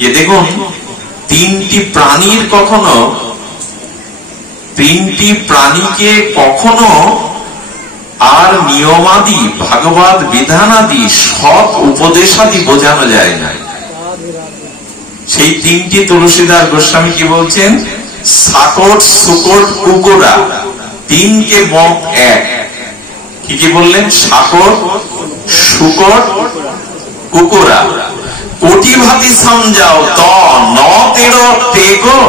যে দেখুন, তিনটি প্রাণীকে কখনো আর নিয়মাদি, ভাগবত বিধানাদি, সৎ উপদেশাদি বোঝানো যায় না। সেই তিনটি তুলসীদাস গোস্বামী কি বলছেন? সাকট, সুকট, কুকুরা, তিনকে মত এক। কি বললেন? সাকট, সুকট, কুকুরা। কোটি ভাতি সমঝাও ত ন তেরো টেকো।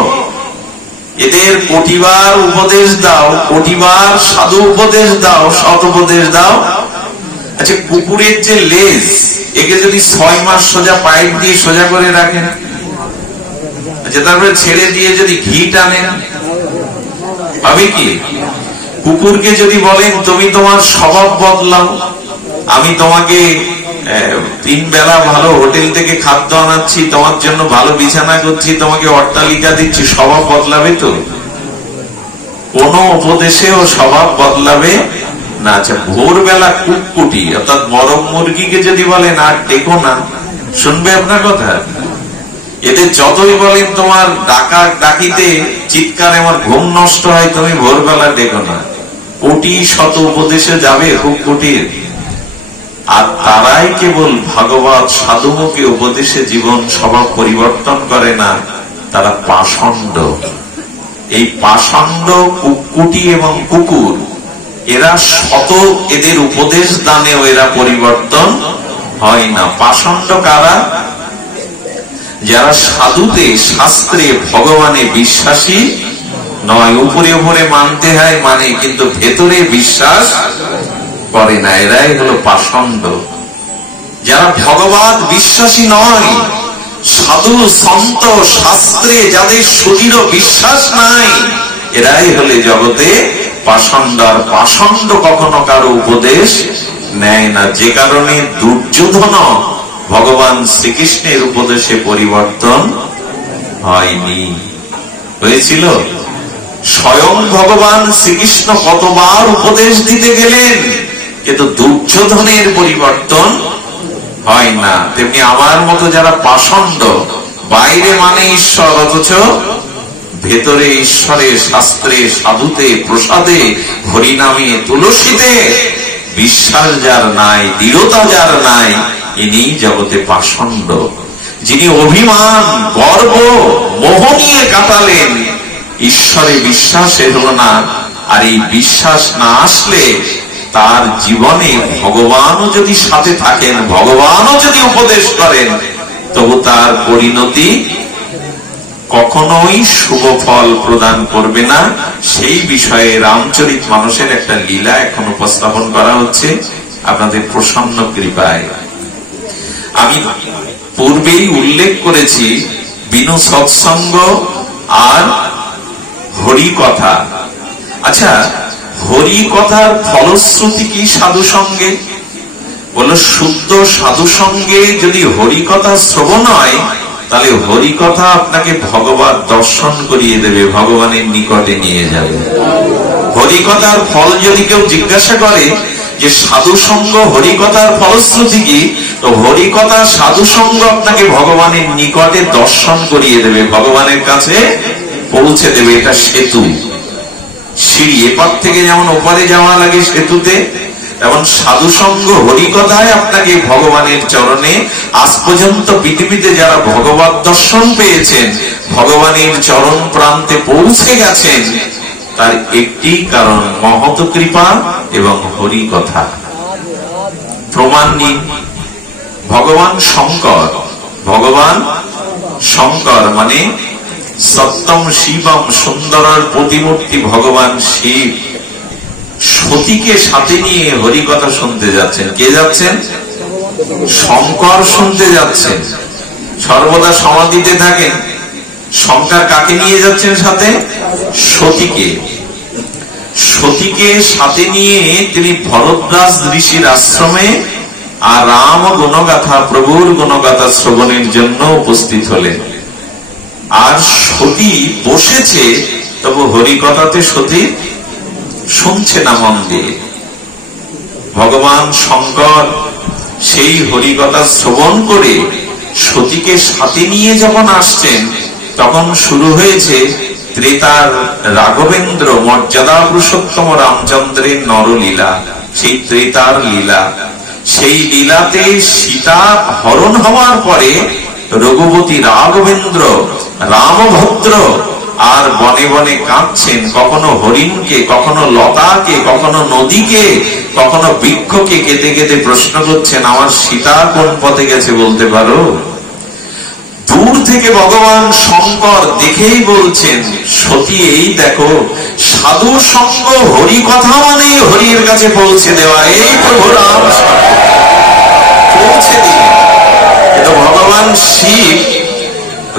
এদের কোটিবার উপদেশ দাও, কোটিবার সাধু উপদেশ দাও, সৎ উপদেশ দাও। আচ্ছা, কুকুরের যে লেজ, একে যদি 6 মাস সোজা পাইপ দিয়ে সোজা করে রাখেন, আচ্ছা তারপরে ছেড়ে দিয়ে যদি ঘি টানেন, হবে কি? কুকুরকে যদি বলেন তুমি তোমার স্বভাব বদলাও, আমি তোমাকে 3 বেলা ভালো হোটেল থেকে খাদ্য আনাচ্ছি, তোমার জন্য ভালো বিছানা করছি, তোমাকে অট্টালিকা দিচ্ছি, স্বভাব বদলাবে তো? কোন উপদেশেও স্বভাব বদলাবে না। আচ্ছা, ভোরবেলা কুকুটি অর্থাৎ মরম মুরগিকে যদি বলেন আর ডেকো না, শুনবে আপনার কথা? এদের যতই বলেন তোমার ডাকিতে চিৎকারে আমার ঘুম নষ্ট হয়, তুমি ভোরবেলা ডেকো না, কোটি শত উপদেশে যাবে কুকুটির। আর তারাই কেবল ভাগবত সাধুমুখী উপদেশে জীবন স্বভাব পরিবর্তন করে না, তারা পাষণ্ড। এই পাষণ্ড কুকুটি এবং কুকুর, এরা শত এদের উপদেশ দানেও এরা পরিবর্তন হয় না। পাষণ্ড কারা? যারা সাধুতে, শাস্ত্রে, ভগবানে বিশ্বাসী নয়। উপরে উপরে মানতে হয় মানে, কিন্তু ভেতরে বিশ্বাস করে না, এরাই হলো পাষণ্ড। যারা ভগবান বিশ্বাসী নয়, সাধু সন্ত শাস্ত্রে যাদের সুদৃঢ় বিশ্বাস নাই, এরাই হলে জগতে পাষণ্ড। আর পাষণ্ড কখনো কারো উপদেশ নেয় না। যে কারণে দুর্যোধন ভগবান শ্রীকৃষ্ণের উপদেশে পরিবর্তন হয়নি। হয়েছিল? স্বয়ং ভগবান শ্রীকৃষ্ণ কতবার উপদেশ দিতে গেলেন, কিন্তু দুর্যোধনের পরিবর্তন হয় না। তেমনি আমার মতো যারা পাষণ্ড, বাইরে মানে ঈশ্বর অথচ ভেতরে ঈশ্বরে, শাস্ত্রে, সাধুতে, প্রসাদে, হরিনামে, তুলসীতে বিশ্বাস যার নাই, দৃঢ়তা যার নাই, ইনি জগতে পাষণ্ড। যিনি অভিমান, গর্ব, মোহ নিয়ে কাটালেন, ঈশ্বরে বিশ্বাস হলো না। আর এই বিশ্বাস না আসলে তার জীবনে ভগবানও যদি সাথে থাকেন, ভগবানও যদি উপদেশ করেন, তবু তার পরিণতি কখনোই শুভ ফল প্রদান করবে না। সেই বিষয়ে রামচরিত মানসের একটা লীলা এখন উপস্থাপন করা হচ্ছে আপনাদের প্রসন্ন কৃপায়। আমি পূর্বেই উল্লেখ করেছি বিনু সৎসঙ্গ আর হরি কথা। আচ্ছা, হরি কথার ফলশ্রুতি কি সাধু সঙ্গে? বলো, শুদ্ধ সাধু সঙ্গে যদি হরি কথা শ্রবণ হয়, তাহলে হরি কথা আপনাকে ভগবত দর্শন করিয়ে দেবে, ভগবানের নিকটে নিয়ে যাবে। হরি কথার ফল যদি কেউ জিজ্ঞাসা করে যে সাধু সঙ্গ হরি কথার ফলশ্রুতি কি, তো হরি কথা সাধু সঙ্গ আপনাকে ভগবানের নিকটে দর্শন করিয়ে দেবে, ভগবানের কাছে পৌঁছে দেবে। এটা সেতু, সিঁড়ি। এপার থেকে যেমন ওপারে যাওয়া লাগে সেতুতে, তেমন সাধু সঙ্গ হরি কথায় আপনাকে ভগবানের চরণে, আজ পর্যন্ত পৃথিবীতে যারা ভগবত দর্শন পেয়েছেন, ভগবানের চরণ প্রান্তে পৌঁছে গেছেন, তার একটি কারণ মহৎ কৃপা এবং হরি কথা। প্রমাণ নিন। ভগবান শঙ্কর মানে সত্যম শিবম, সুন্দরের প্রতিমূর্তি ভগবান শিব, সতীকে সাথে নিয়ে হরি কথা শুনতে যাচ্ছেন। কে যাচ্ছেন? শঙ্কর শুনতে যাচ্ছেন। সর্বদা সমাধিতে থাকেন। শঙ্কর কাকে নিয়ে যাচ্ছেন সাথে? সতীকে। সতীকে সাথে নিয়ে তিনি ভরদ্বাজ ঋষির আশ্রমে আর রাম গুণগাথা, প্রভুর গুণগাথা শ্রবণের জন্য উপস্থিত হলেন। আর সতী বসেছে, তবু হরিকথাতে সতী শুনছে না মন দিয়ে। ভগবান শঙ্কর সেই হরিকথা শ্রবণ করে সতীকে সাথে নিয়ে যখন আসছেন তখন শুরু হয়েছে ত্রেতার রাঘবেন্দ্র মর্যাদা পুরুষোত্তম রামচন্দ্রের নরলীলা, সেই ত্রেতার লীলা। সেই লীলাতে সীতা হরণ হওয়ার পরে রঘুপতি রাঘবেন্দ্র রামভদ্র আর বনে বনে কাঁদছেন, কখনো হরিণকে, কখনো লতাকে, কখনো নদীকে, কখনো বৃক্ষকে কেঁদে কেঁদে প্রশ্ন করছেন, আমার সীতা কোন পথে গেছে বলতে পারো? দূর থেকে ভগবান শঙ্কর দেখেই বলছেন, সতী এই দেখো, সাধু সঙ্গ হরি কথা মানে হরির কাছে পৌঁছে দেওয়া, এই প্রভু রাম পৌঁছে দিলেন। কিন্তু ভগবান শিব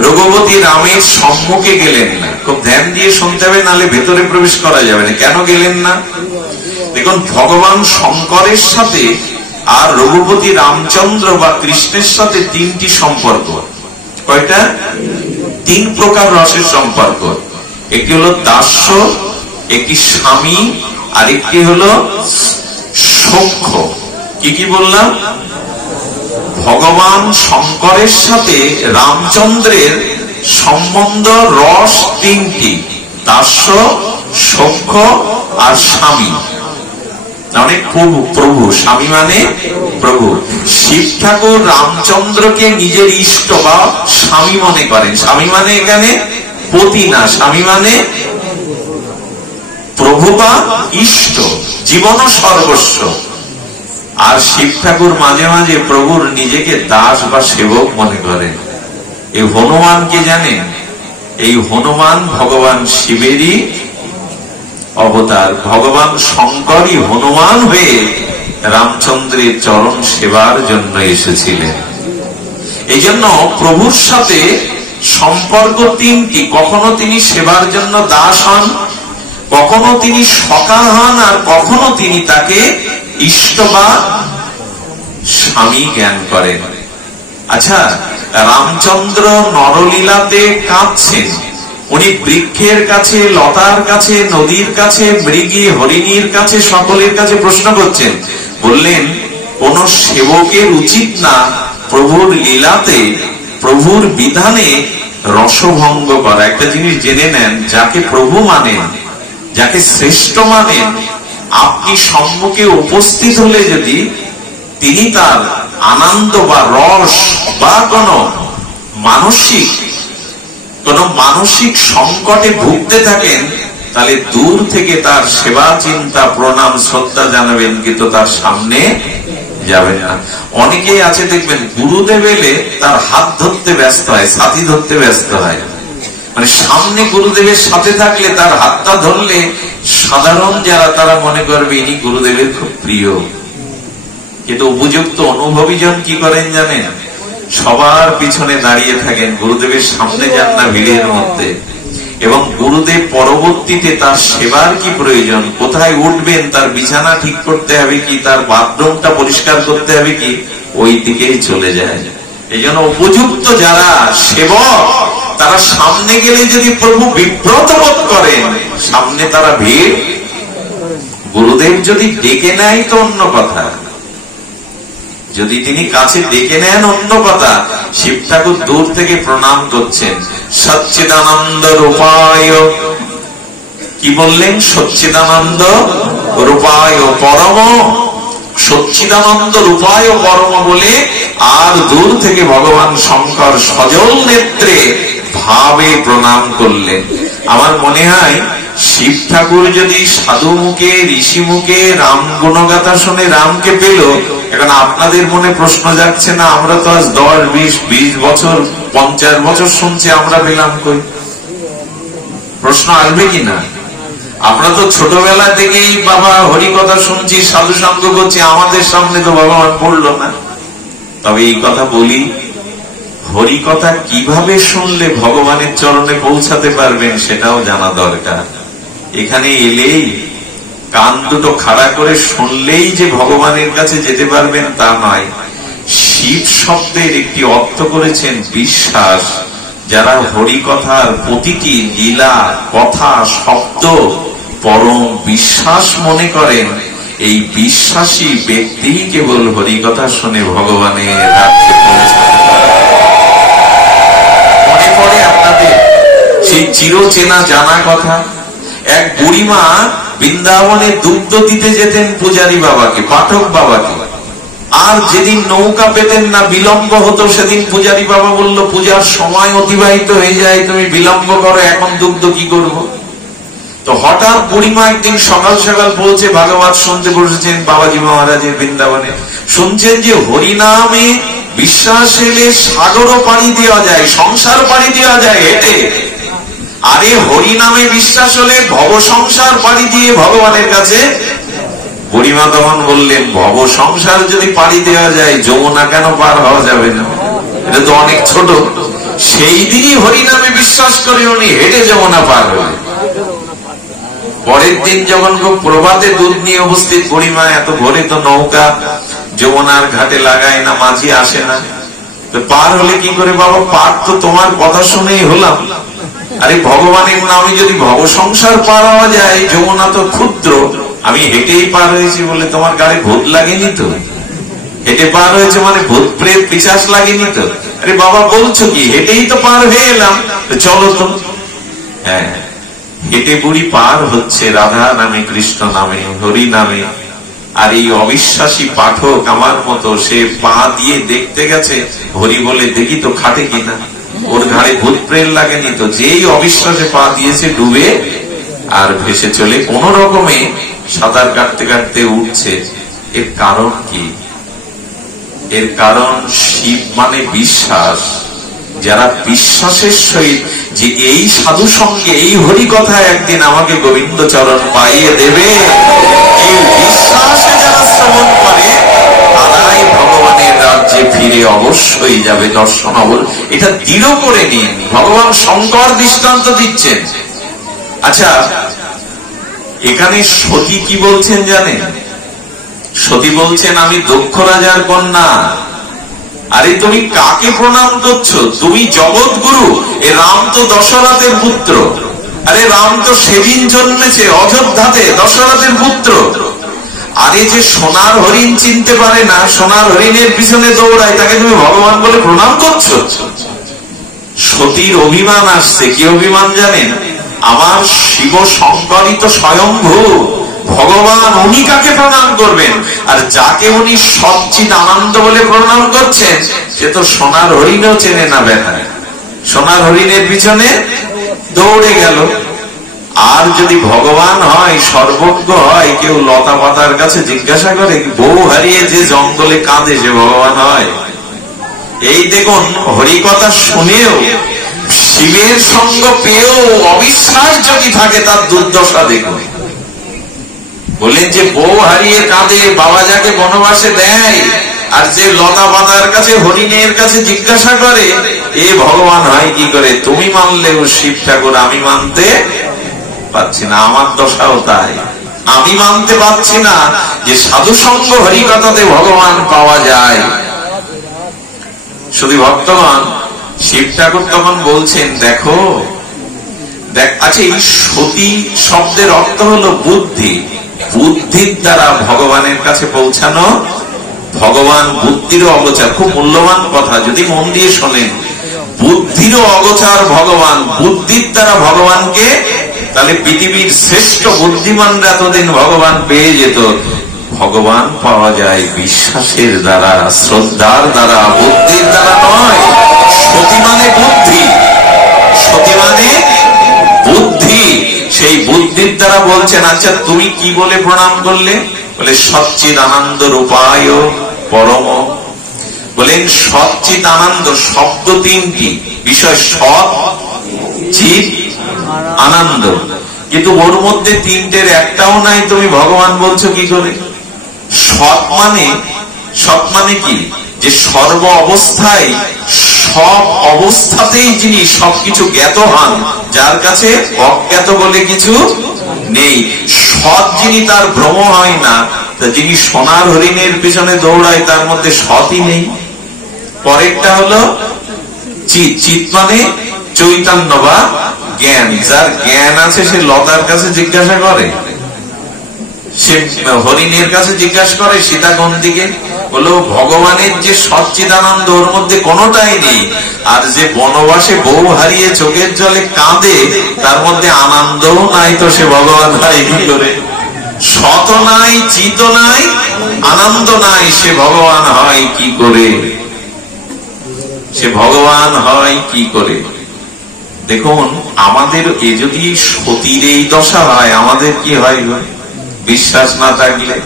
রঘুপতি রামের সম্মুখে গেলেন না। খুব ধ্যান দিয়ে শুনতে হবে, নাহলে ভেতরে প্রবেশ করা যাবে না। কেন গেলেন না? দেখুন, ভগবান শঙ্করের সাথে আর রঘুপতি রামচন্দ্র বা কৃষ্ণের সাথে তিনটি সম্পর্ক। কয়টা? তিন প্রকার রসের সম্পর্ক। একটি হলো দাস্য, একটি স্বামী, আর একটি হলো সখ্য। কি কি বললাম? ভগবান শঙ্করের সাথে রামচন্দ্রের সম্বন্ধ রস তিনটি, দাস্য, সখ্য আর স্বামী। মানে প্রভু, স্বামী মানে প্রভু। শিব ঠাকুর রামচন্দ্রকে নিজের ইষ্ট বা স্বামী মনে করেন। স্বামী মানে এখানে পতি না, স্বামী মানে প্রভু বা ইষ্ট, জীবন সর্বস্ব। আর শিব ঠাকুর মাঝে মাঝে প্রভুর নিজেকে দাস বা সেবক মনে করেন। এই হনুমানকে জানেন? এই হনুমান ভগবান শিবেরই অবতার। ভগবান শঙ্করই হনুমান হয়ে রামচন্দ্রের চরণ সেবার জন্য এসেছিলেন। এই জন্য প্রভুর সাথে সম্পর্ক তিনটি। কখনো তিনি সেবার জন্য দাস হন, কখনো তিনি সখা হন, আর কখনো তিনি তাকে ইষ্ট বা স্বামী জ্ঞান করেন। আচ্ছা, রামচন্দ্র নরলীলাতে কাঁদছেন। উনি বৃক্ষের কাছে, লতার কাছে, নদীর কাছে, মৃগী হরিণীর কাছে, সকলের কাছে প্রশ্ন করছেন। বললেন, কোন সেবকের উচিত না প্রভুর লীলাতে, প্রভুর বিধানে রসভঙ্গ করা। একটা জিনিস জেনে নেন, যাকে প্রভু মানেন, যাকে শ্রেষ্ঠ মানেন, আপনি সম্মুখে উপস্থিত হলে যদি তিনি তার আনন্দ বা রস বা কোন মানসিক সংকটে ভুগতে থাকেন, তাহলে দূর থেকে তার সেবা, চিন্তা, প্রণাম, শ্রদ্ধা জানাবেন, কিন্তু তার সামনে যাবেন না। অনেকেই আছে দেখবেন, গুরুদেব এলে তার হাত ধরতে ব্যস্ত হয়, সাথী ধরতে ব্যস্ত হয়। মানে সামনে গুরুদেবের সাথে থাকলে তার হাতটা ধরলে সাধারণ যারা তারা মনে করবে ইনি গুরুদেবের খুব প্রিয়। কিন্তু উপযুক্ত অনুভবী জন কি করেন জানেন? সবার পিছনে দাঁড়িয়ে থাকেন, গুরুদেবের সামনে যান না ভিড়ের মধ্যে। এবং গুরুদেব পরবর্তীতে তার সেবার কি প্রয়োজন, কোথায় উঠবেন, তার বিছানা ঠিক করতে হবে কি, তার বাথরুমটা পরিষ্কার করতে হবে কি, ওই দিকেই চলে যায়। এই জন্য উপযুক্ত যারা সেবক, তারা সামনে গেলে যদি প্রভু বিব্রত বোধ করেন, সামনে তারা ভিড়। গুরুদেব যদি ডেকে নেয় তো অন্য কথা, যদি তিনি কাছে ডেকে নেন অন্য কথা। শিব ঠাকুর দূর থেকে প্রণাম করছেন। সচ্চিদানন্দ রূপায়, কি বললেন? সচ্চিদানন্দ রূপায় পরম, সচ্চিদানন্দ রূপায় পরম বলে আর দূর থেকে ভগবান শঙ্কর সজল নেত্রে ভাবে প্রণাম করলেন। আমার মনে হয় শিব ঠাকুর যদি সাধু মুখে, ঋষি মুখে রাম গুণগাথা শুনে রামকে পেল, এখন আপনাদের মনে প্রশ্ন যাচ্ছে না, আমরা তো আজ 10, 20 বছর, 50 বছর শুনছি, আমরা পেলাম কই? প্রশ্ন আসবে কিনা? আমরা তো ছোটবেলা থেকেই বাবা হরি কথা শুনছি, সাধু সঙ্গ করছি, আমাদের সামনে তো ভগবান পড়লো না। তবে এই কথা বলি, হরি কথা কিভাবে শুনলে ভগবানের চরণে পৌঁছাতে পারবেন সেটাও জানা দরকার। এখানে এলেই কান দুটো খাড়া করে শুনলেই যে ভগবানের কাছে যেতে পারবেন তা নয়। শিব শব্দের একটি অর্থ করেছেন বিশ্বাস। যারা হরি কথার প্রতিটি লীলা, কথা, শব্দ পরম বিশ্বাস মনে করেন, এই বিশ্বাসী ব্যক্তি কেবল হরি কথা শুনে ভগবানের রাজ্যে পৌঁছাতে পারে। সেই চিরচেনা জানা কথা। এক বুড়িমা বৃন্দাবনে দুগ্ধ দিতে যেতেন পূজারী বাবাকে, পাঠক বাবাকে, আর যেদিন নৌকা পেতেন না, বিলম্ব হতো, সেদিন পূজারী বাবা বলল, পূজার সময় অতিবাহিত হয়ে যায়, তুমি বিলম্ব করো, এখন দুগ্ধ কি করব? তো হঠাৎ বুড়িমা একদিন সকাল সকাল পৌঁছে ভাগবত শুনতে বসেছেন বাবাজি মহারাজের বৃন্দাবনে। শুনছেন যে হরিনামে বিশ্বাস এলে সাগরও পাড়ি দেওয়া যায়, সংসার পাড়ি দেওয়া যায় হেঁটে। আরে হরিনামে বিশ্বাস হলে ভব সংসার পাড়ি দিয়ে ভগবানের কাছে। বুড়িমা তখন বললেন, ভব সংসার যদি পাড়ি দেওয়া যায়, যমুনা কেন পার হওয়া যাবে না? এটা তো অনেক ছোট। সেই দিনই হরিনামে বিশ্বাস করে উনি হেঁটে যমুনা পার হলেন। পরের দিন যখন খুব প্রভাতে দুধ নিয়ে উপস্থিত, বুড়িমা এত ভোরে তো নৌকা যমুনার ঘাটে লাগায় না, মাঝি আসে না, তো পার হলে কি করে? বাবা, পার তো তোমার কথা শুনেই হলাম। আরে ভগবানের নামে যদি ভব সংসার পার হওয়া যায়, যমুনা তো ক্ষুদ্র, আমি হেঁটেই পার হয়েছি বলে তোমার গাড়ি ভূত লাগেনি তো? হেঁটে পার হয়েছে মানে ভূত প্রেত পিশাচ লাগেনি তো? আরে বাবা বলছো কি, হেঁটেই তো পার হয়ে এলাম, চলো তো। হ্যাঁ, হেঁটে বুড়ি পার হচ্ছে রাধা নামে, কৃষ্ণ নামে, হরি নামে। আর এই অবিশ্বাসী পাঠক আমার মতো, সে পা দিয়ে দেখতে গেছে, হরি বলে দেখি তো খাটে কিনা, ওর ঘাড়ে ভূত প্রেত লাগেনি তো। যেই অবিশ্বাসে পা দিয়েছে, ডুবে আর ভেসে চলে কোন রকমে সাঁতার কাটতে কাটতে উঠছে। এর কারণ কি? এর কারণ শিব মানে বিশ্বাস। যারা বিশ্বাসের সহিত যে এই সাধু সঙ্গে, এই হরি কথা একদিন আমাকে গোবিন্দ চরণ পাইয়ে দেবে, এই বিশ্বাসে যারা শ্রবণ করে, তারাই ভগবানের রাজ্যে ফিরে অবশ্যই যাবে, দর্শন এটা দৃঢ় করে নিন। ভগবান শঙ্কর দৃষ্টান্ত দিচ্ছেন। আচ্ছা, এখানে সতী কি বলছেন জানেন? সতী বলছেন, আমি দক্ষ রাজার কন্যা। আরে তুমি কাকে প্রণাম করছো? তুমি জগৎ গুরু। এ রাম তো দশরথের পুত্র। আরে রাম তো সেদিন জন্মেছে অযোধ্যাতে, দশরথের পুত্র। আরে যে সোনার হরিণ চিনতে পারে না, সোনার হরিণের পিছনে দৌড়ায়, তাকে তুমি ভগবান বলে প্রণাম করছো? সতীর অভিমান আসছে। কি অভিমান জানেন? আমার শিব শঙ্করই তো স্বয়ংভূ ভগবান, উনি কাকে প্রণাম করবেন? আর যাকে উনি সচ্চিদ আনন্দ বলে প্রণাম করছেন, সে তো সোনার হরিণও চেনে না। বেটা, সোনার হরিণের পিছনে দৌড়ে গেল। আর যদি ভগবান হয়, সর্বজ্ঞ হয়, কেউ লতা পাতার কাছে জিজ্ঞাসা করে, বউ হারিয়ে যে জঙ্গলে কাঁদে, সে ভগবান হয়? এই দেখুন, হরিকথা শুনেও, শিবের সঙ্গ পেয়েও অবিশ্বাস যদি থাকে, তার দুর্দশা দেখুন। বলেন যে বউ হারিয়ে কাঁদে, বাবা যাকে বনবাসে দেয়, আর যে লতা পাতার কাছে, হরিণের কাছে জিজ্ঞাসা করে, এ ভগবান হয় কি করে? তুমি মানলেও শিব ঠাকুর, আমি মানতে পাচ্ছি না। আমার দশাও তাই, আমি মানতে পারছি না যে সাধু সঙ্গ হরিকথাতে ভগবান পাওয়া যায়। শুধু ভক্তগণ, শিব ঠাকুর তখন বলছেন, দেখো দেখ। আচ্ছা, এই সতী শব্দের অর্থ হলো বুদ্ধি। বুদ্ধির দ্বারা ভগবানের কাছে পৌঁছানো। ভগবান বুদ্ধিরও অগোচর। খুব মূল্যবান কথা, যদি মন দিয়ে শোনেন। বুদ্ধিরও অগোচর ভগবান। বুদ্ধির দ্বারা ভগবানকে, তাহলে পৃথিবীর শ্রেষ্ঠ বুদ্ধিমানরা এতদিন ভগবান পেয়ে যেত। ভগবান পাওয়া যায় বিশ্বাসের দ্বারা, শ্রদ্ধার দ্বারা, বুদ্ধির দ্বারা নয়। সতী মানে বুদ্ধি, সতী মানে বুদ্ধি। সেই বুদ্ধির দ্বারা বলছেন, আচ্ছা তুমি কি বলে প্রণাম করলে? বলে সচ্চিদ আনন্দ রূপায় পরম। বলেন সচ্চিদ আনন্দ শব্দ তিনটি, বিষয় সৎ, চিৎ, আনন্দ। কিন্তু ওর মধ্যে তিনটের একটাও নাই, তুমি ভগবান বলছো কি করে? সৎ মানে কি? যে সর্ব অবস্থায়, সব অবস্থাতেই যিনি সবকিছু জ্ঞাত হন, যার কাছে অজ্ঞাত বলে কিছু নেই। সৎ যিনি, তার ভ্রম হয় না। যিনি সোনার হরিণের পিছনে দৌড়ায়, তার মধ্যে সৎই নেই। পরেরটা হলো চিৎ। চিৎ মানে চৈতন্য বা জ্ঞান। যার জ্ঞান আছে, সে লতার কাছে জিজ্ঞাসা করে, সে হরিণের কাছে জিজ্ঞাসা করে সীতা কোন দিকে। হলো ভগবানের যে সচ্চিদানন্দ ওর মধ্যে কোনোটাই নেই। আর যে বনবাসে বউ হারিয়ে চোখের জলে কাঁদে তার মধ্যে আনন্দও নাই, তো সে ভগবান হয় কি করে? সত নাই, চিত নাই, আনন্দ নাই, সে ভগবান হয় কি করে? সে ভগবান হয় কি করে? দেখুন আমাদের এ যদি সতীর এই দশা হয় আমাদের কি হয়? বিশ্বাস না থাকলে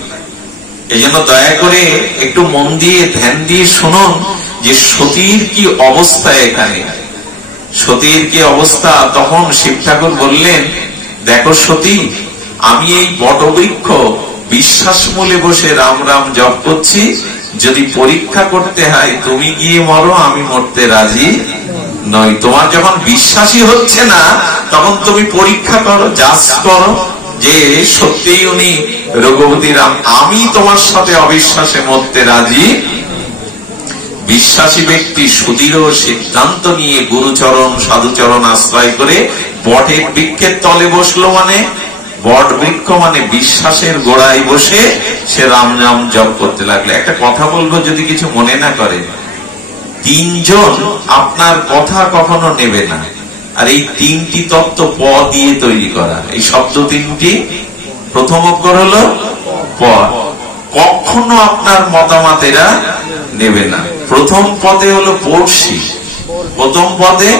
এই জন্য দয়া করে একটু মন দিয়ে ধ্যান দিয়ে শুনুন যে সতীর কি অবস্থা। এখানে সতীর কি অবস্থা। তখন শিব ঠাকুর বললেন, দেখো সতী, আমি এই বটবৃক্ষ বিশ্বাস মূলে বসে রাম রাম জপ করছি, যদি পরীক্ষা করতে হয় তুমি গিয়ে মরো, আমি মরতে রাজি নই। তোমার যখন বিশ্বাসই হচ্ছে না তখন তুমি পরীক্ষা করো, যাচ করো যে সত্যিই উনি রঘুপতি রাম, আমি তোমার সাথে অবিশ্বাসে মরতে রাজি। বিশ্বাসী ব্যক্তি সুদৃঢ় সিদ্ধান্ত নিয়ে গুরুচরণ সাধুচরণ আশ্রয় করে বটের বৃক্ষের তলে বসলো, মানে বট বৃক্ষ মানে বিশ্বাসের গোড়ায় বসে সে রাম নাম জপ করতে লাগলো। একটা কথা বলবো, যদি কিছু মনে না করে, তিনজন আপনার কথা কখনো নেবে না। আর এই তিনটি তত্ত্ব প দিয়ে তৈরি করা, এই শব্দ তিনটি। প্রথম অক্ষর হলো প, কখনো আপনার মতামতেরা নেবে না। প্রথম পদে হলো পড়শি, প্রথম পদে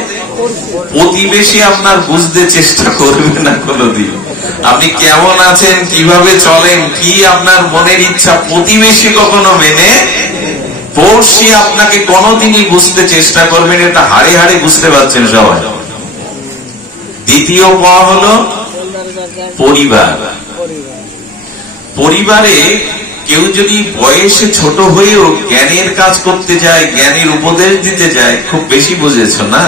প্রতিবেশী আপনার বুঝতে চেষ্টা করবে না কোনোদিন। আপনি কেমন আছেন, কিভাবে চলেন, কি আপনার মনের ইচ্ছা, প্রতিবেশী কখনো মেনে, পড়শি আপনাকে কোনোদিনই বুঝতে চেষ্টা করবেন। এটা হাড়ে হাড়ে বুঝতে পারছেন সবাই। দ্বিতীয় প হলো পরিবার। পরিবারে কেউ যদি বয়সে ছোট হয়েও জ্ঞানের কাজ করতে যায়, জ্ঞানের উপদেশ দিতে যায়, খুব বেশি বুঝেছ না।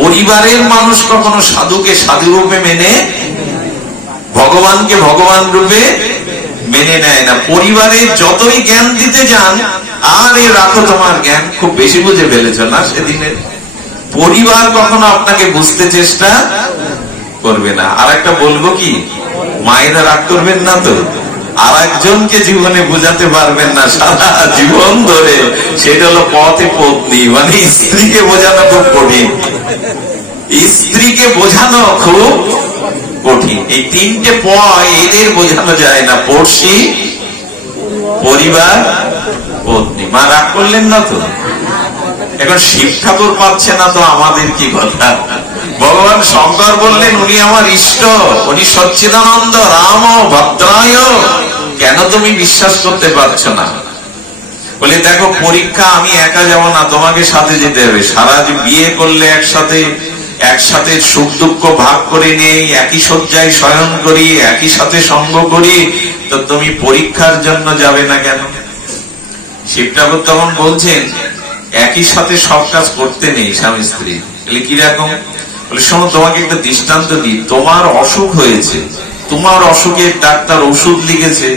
পরিবারের মানুষ কখনো সাধুকে সাধু রূপে মেনে, ভগবানকে ভগবান রূপে মেনে নেয় না। পরিবারে যতই জ্ঞান দিতে যান, আরে রাখো তোমার জ্ঞান, খুব বেশি বুঝে ফেলেছ না সেদিনের। পরিবার কখনো আপনাকে বুঝতে চেষ্টা করবে না। আর একটা বলবো কি, মায়েরা রাগ করবেন না তো, আর একজনকে জীবনে বোঝাতে পারবেন না সারা জীবন ধরে, সেটা হলো পথে পত্নী, মানে স্ত্রীকে বোঝানো খুব কঠিন। স্ত্রীকে বোঝানো খুব কঠিন। এই তিনটে প এদের বোঝানো যায় না, পড়শি, পরিবার, পত্নী। মা রাগ করলেন না তো? এখন শিব ঠাকুর পাচ্ছে না তো আমাদের কি কথা? ভগবান শঙ্কর বললেন, উনি আমার ইষ্ট, উনি সচ্চিদানন্দ রাম ভদ্রায়, কেন তুমি বিশ্বাস করতে পারছো না? বলে দেখো, পরীক্ষা আমি একা যাব না, তোমাকে সাথে যেতে হবে। সারা বিয়ে করলে একসাথে সুখ দুঃখ ভাগ করে নেই, একই শয্যায় শয়ন করি, একই সাথে সঙ্গ করি, তো তুমি পরীক্ষার জন্য যাবে না কেন? শিব ঠাকুর তখন বলছেন, একই সাথে সব কাজ করতে নেই স্বামী স্ত্রী। বলে কিরকম? বলে শোনো, তোমাকে একটা দৃষ্টান্ত দিই। তোমার অসুখ হয়েছে, তোমার অসুখের ডাক্তার ওষুধ লিখেছে,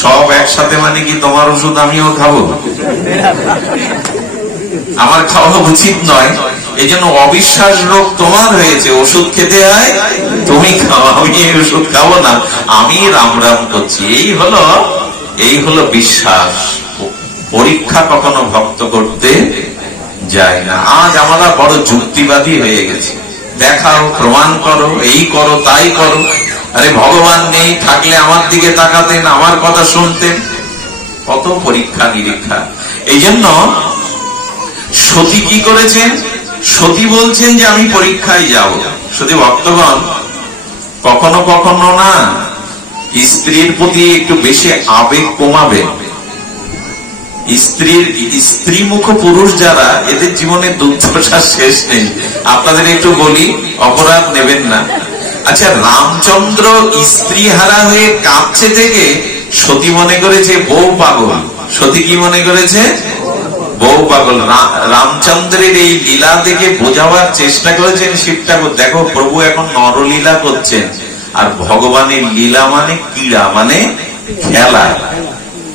সব একসাথে মানে কি তোমার ওষুধ আমিও খাবো? আমার খাওয়া উচিত নয়। এই জন্য অবিশ্বাস রোগ তোমার হয়েছে, ওষুধ খেতে হয় তুমি খাও, আমি এই ওষুধ খাবো না, আমি রাম রাম করছি। এই হলো বিশ্বাস। পরীক্ষা কখনো ভক্ত করতে যায় না। আজ আমরা বড় যুক্তিবাদী হয়ে গেছি, দেখাও, প্রমাণ করো, এই করো, তাই করো। আরে ভগবান নেই, থাকলে আমার দিকে তাকাতেন, আমার কথা শুনতেন। কত পরীক্ষা নিরীক্ষা। এই জন্য সতী কি করেছেন? সতী বলছেন যে আমি পরীক্ষায় যাব। সতী ভক্তগণ, কখনো কখনো না স্ত্রীর প্রতি একটু বেশি আবেগ কমাবে। স্ত্রীমুখ পুরুষ যারা, এদের জীবনে দুর্দশার শেষ নেই। আপনাদের একটু বলি, অপরাধ নেবেন না। আচ্ছা, রামচন্দ্র স্ত্রী হারা হয়ে কাঁদছে থেকে সতী মনে করেছে বউ পাগল। সতী কি মনে করেছে? বউ পাগল। রামচন্দ্রের এই লীলা দেখে বোঝাবার চেষ্টা করেছেন শিব ঠাকুর, দেখো প্রভু এখন নরলীলা করছেন, আর ভগবানের লীলা মানে ক্রীড়া, মানে খেলা।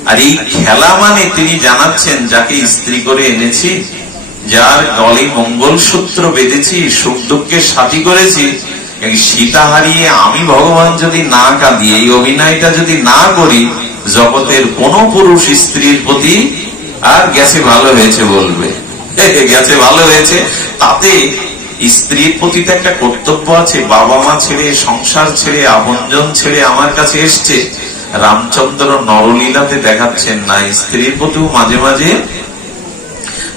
আর এই খেলা মানে তিনি জানাচ্ছেন, যাকে স্ত্রী করে এনেছি, যার গলে মঙ্গলসূত্র বেঁধেছি, সুখ দুঃখের সাথী করেছি, সীতা হারিয়ে আমি ভগবান যদি না কাঁদি, এই অভিনয়টা যদি না করি, জগতের কোন পুরুষ স্ত্রীর প্রতি আর গেছে ভালো হয়েছে বলবে, গেছে ভালো হয়েছে। তাতে স্ত্রীর প্রতি তো একটা কর্তব্য আছে। বাবা মা ছেড়ে, সংসার ছেড়ে, আপনজন ছেড়ে আমার কাছে এসছে। রামচন্দ্র নরলীলাতে দেখাচ্ছেন না, স্ত্রীর প্রতিও মাঝে মাঝে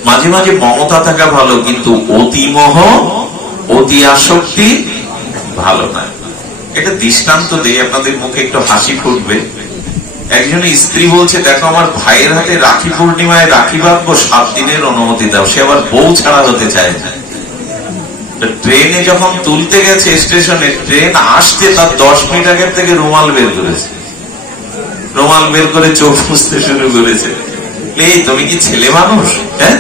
মাঝে মাঝে মমতা থাকা ভালো, কিন্তু অতি মোহ অতি আসক্তি ভালো না। এটা দৃষ্টান্ত দিয়ে আপনাদের মুখে একটু হাসি ফুটবে। একজনের স্ত্রী বলছে, দেখো আমার ভাইয়ের হাতে রাখি পূর্ণিমায় রাখি বাঁধবো, 7 দিনের অনুমতি দাও। সে আবার বউ ছাড়া হতে চায় না। ট্রেনে যখন তুলতে গেছে স্টেশনে, ট্রেন আসতে তার 10 মিনিট আগের থেকে রুমাল বের করেছে, রুমাল বের করে চোখ মুছতে শুরু করেছে। এই তুমি কি ছেলে মানুষ? হ্যাঁ,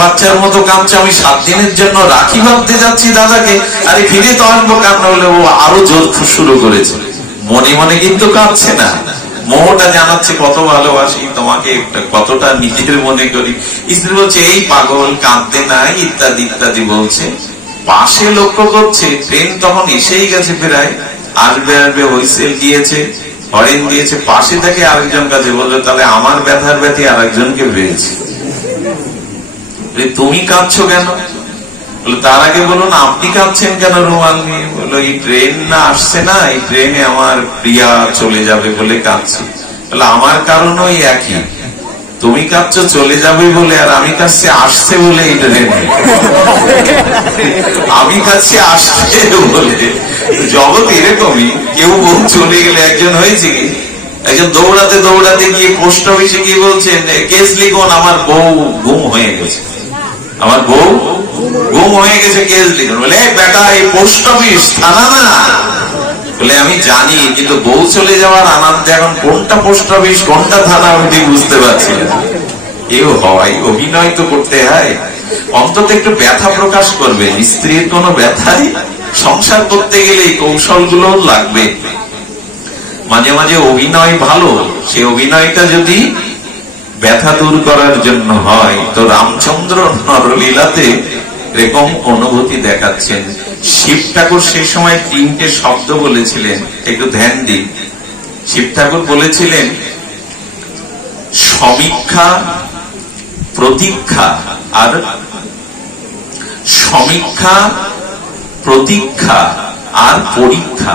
বাচ্চার মতো কাঁদছে, আমি 7 দিনের জন্য রাখি বাঁধতে যাচ্ছি দাদাকে, আরে ফিরে তো আনবো। কান্না হলে ও আরো জোর শুরু করেছে। মনে মনে কিন্তু কাঁদছে না, মোহটা জানাচ্ছে কত ভালোবাসি তোমাকে, কতটা নিজের মনে করি। স্ত্রী বলছে, এই পাগল, কাঁদতে নাই, ইত্যাদি ইত্যাদি বলছে। পাশে লক্ষ্য করছে ট্রেন তখন এসেই গেছে, প্রায় আসবে আসবে, হুইসেল দিয়েছে, হরেন দিয়েছে। পাশে থেকে আরেকজন কাছে বললো, তাহলে আমার ব্যথার ব্যথি আরেকজনকে পেয়েছে। তুমি কাঁদছো কেন? বলে, তার আগে বলুন আপনি কাঁদছেন কেন রুমাল নিয়ে? বললো, এই ট্রেন না আসছে না, এই ট্রেনে আমার প্রিয়া চলে যাবে বলে কাঁদছি। বলে, আমার কারণ ওই একই, তুমি কাঁদছো চলে যাবে বলে, আর আমি কাঁদছি আসছে বলে। এই ট্রেনে আমি কাঁদছি আসছে বলে। জগৎ এরকমই, কেউ বউ চলে গেলে, একজন হয়েছে কি, একজন দৌড়াতে দৌড়াতে গিয়ে পোস্ট অফিসে গিয়ে বলছেন, কেস লিখুন, আমার বউ গুম হয়ে গেছে, আমার বউ গুম হয়ে গেছে, কেস লিখুন। বলে, বেটা এই পোস্ট অফিস, থানা না। বলে, আমি জানি, কিন্তু বউ চলে যাওয়ার আনন্দে এখন কোনটা পোস্ট অফিস কোনটা থানা আমি ঠিক বুঝতে পারছি না। কেউ হয়, অভিনয় তো করতে হয়, অন্তত একটু ব্যথা প্রকাশ করবে। স্ত্রীর কোনো ব্যথাই সংসার করতে গেলে এই কৌশলগুলো লাগবে। মাঝে মাঝে অভিনয় ভালো, সে অভিনয়টা যদি ব্যথা দূর করার জন্য হয়, তো রামচন্দ্র নরলীলাতে এরকম অনুভূতি দেখাচ্ছেন। শিব ঠাকুর সেই সময় 3টে শব্দ বলেছিলেন, একটু ধ্যান দিন। শিব ঠাকুর বলেছিলেন, সমীক্ষা, প্রতীক্ষা আর সমীক্ষা, প্রতীক্ষা আর পরীক্ষা।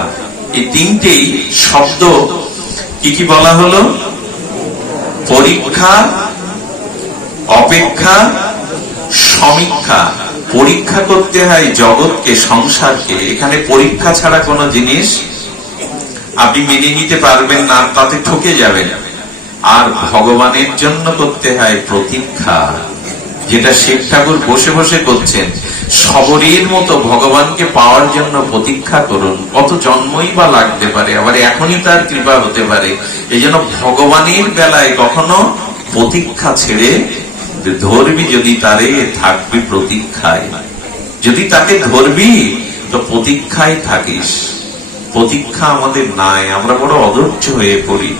এই 3টেই শব্দ কি কি বলা হলো? পরীক্ষা, অপেক্ষা, সমীক্ষা। পরীক্ষা করতে হয় জগৎকে, সংসারকে। এখানে পরীক্ষা ছাড়া কোনো জিনিস আপনি মেনে নিতে পারবেন না, তাতে ঠকে যাবেন। আর ভগবানের জন্য করতে হয় প্রতীক্ষা, যেটা শিব ঠাকুর বসে বসে করছেন। সবরীর মতো ভগবানকে পাওয়ার জন্য প্রতীক্ষা করুন। কত জন্মই বা লাগতে পারে, আবার এখনই তার কৃপা হতে পারে। এই জন্য ভগবানের বেলায় কখনো প্রতীক্ষা ছেড়ে ধরবি, যদি তারে থাকবি প্রতীক্ষায়। যদি তাকে ধরবি তো প্রতীক্ষায় থাকিস। প্রতীক্ষা আমাদের নাই, আমরা বড় অধৈর্য হয়ে পড়ি।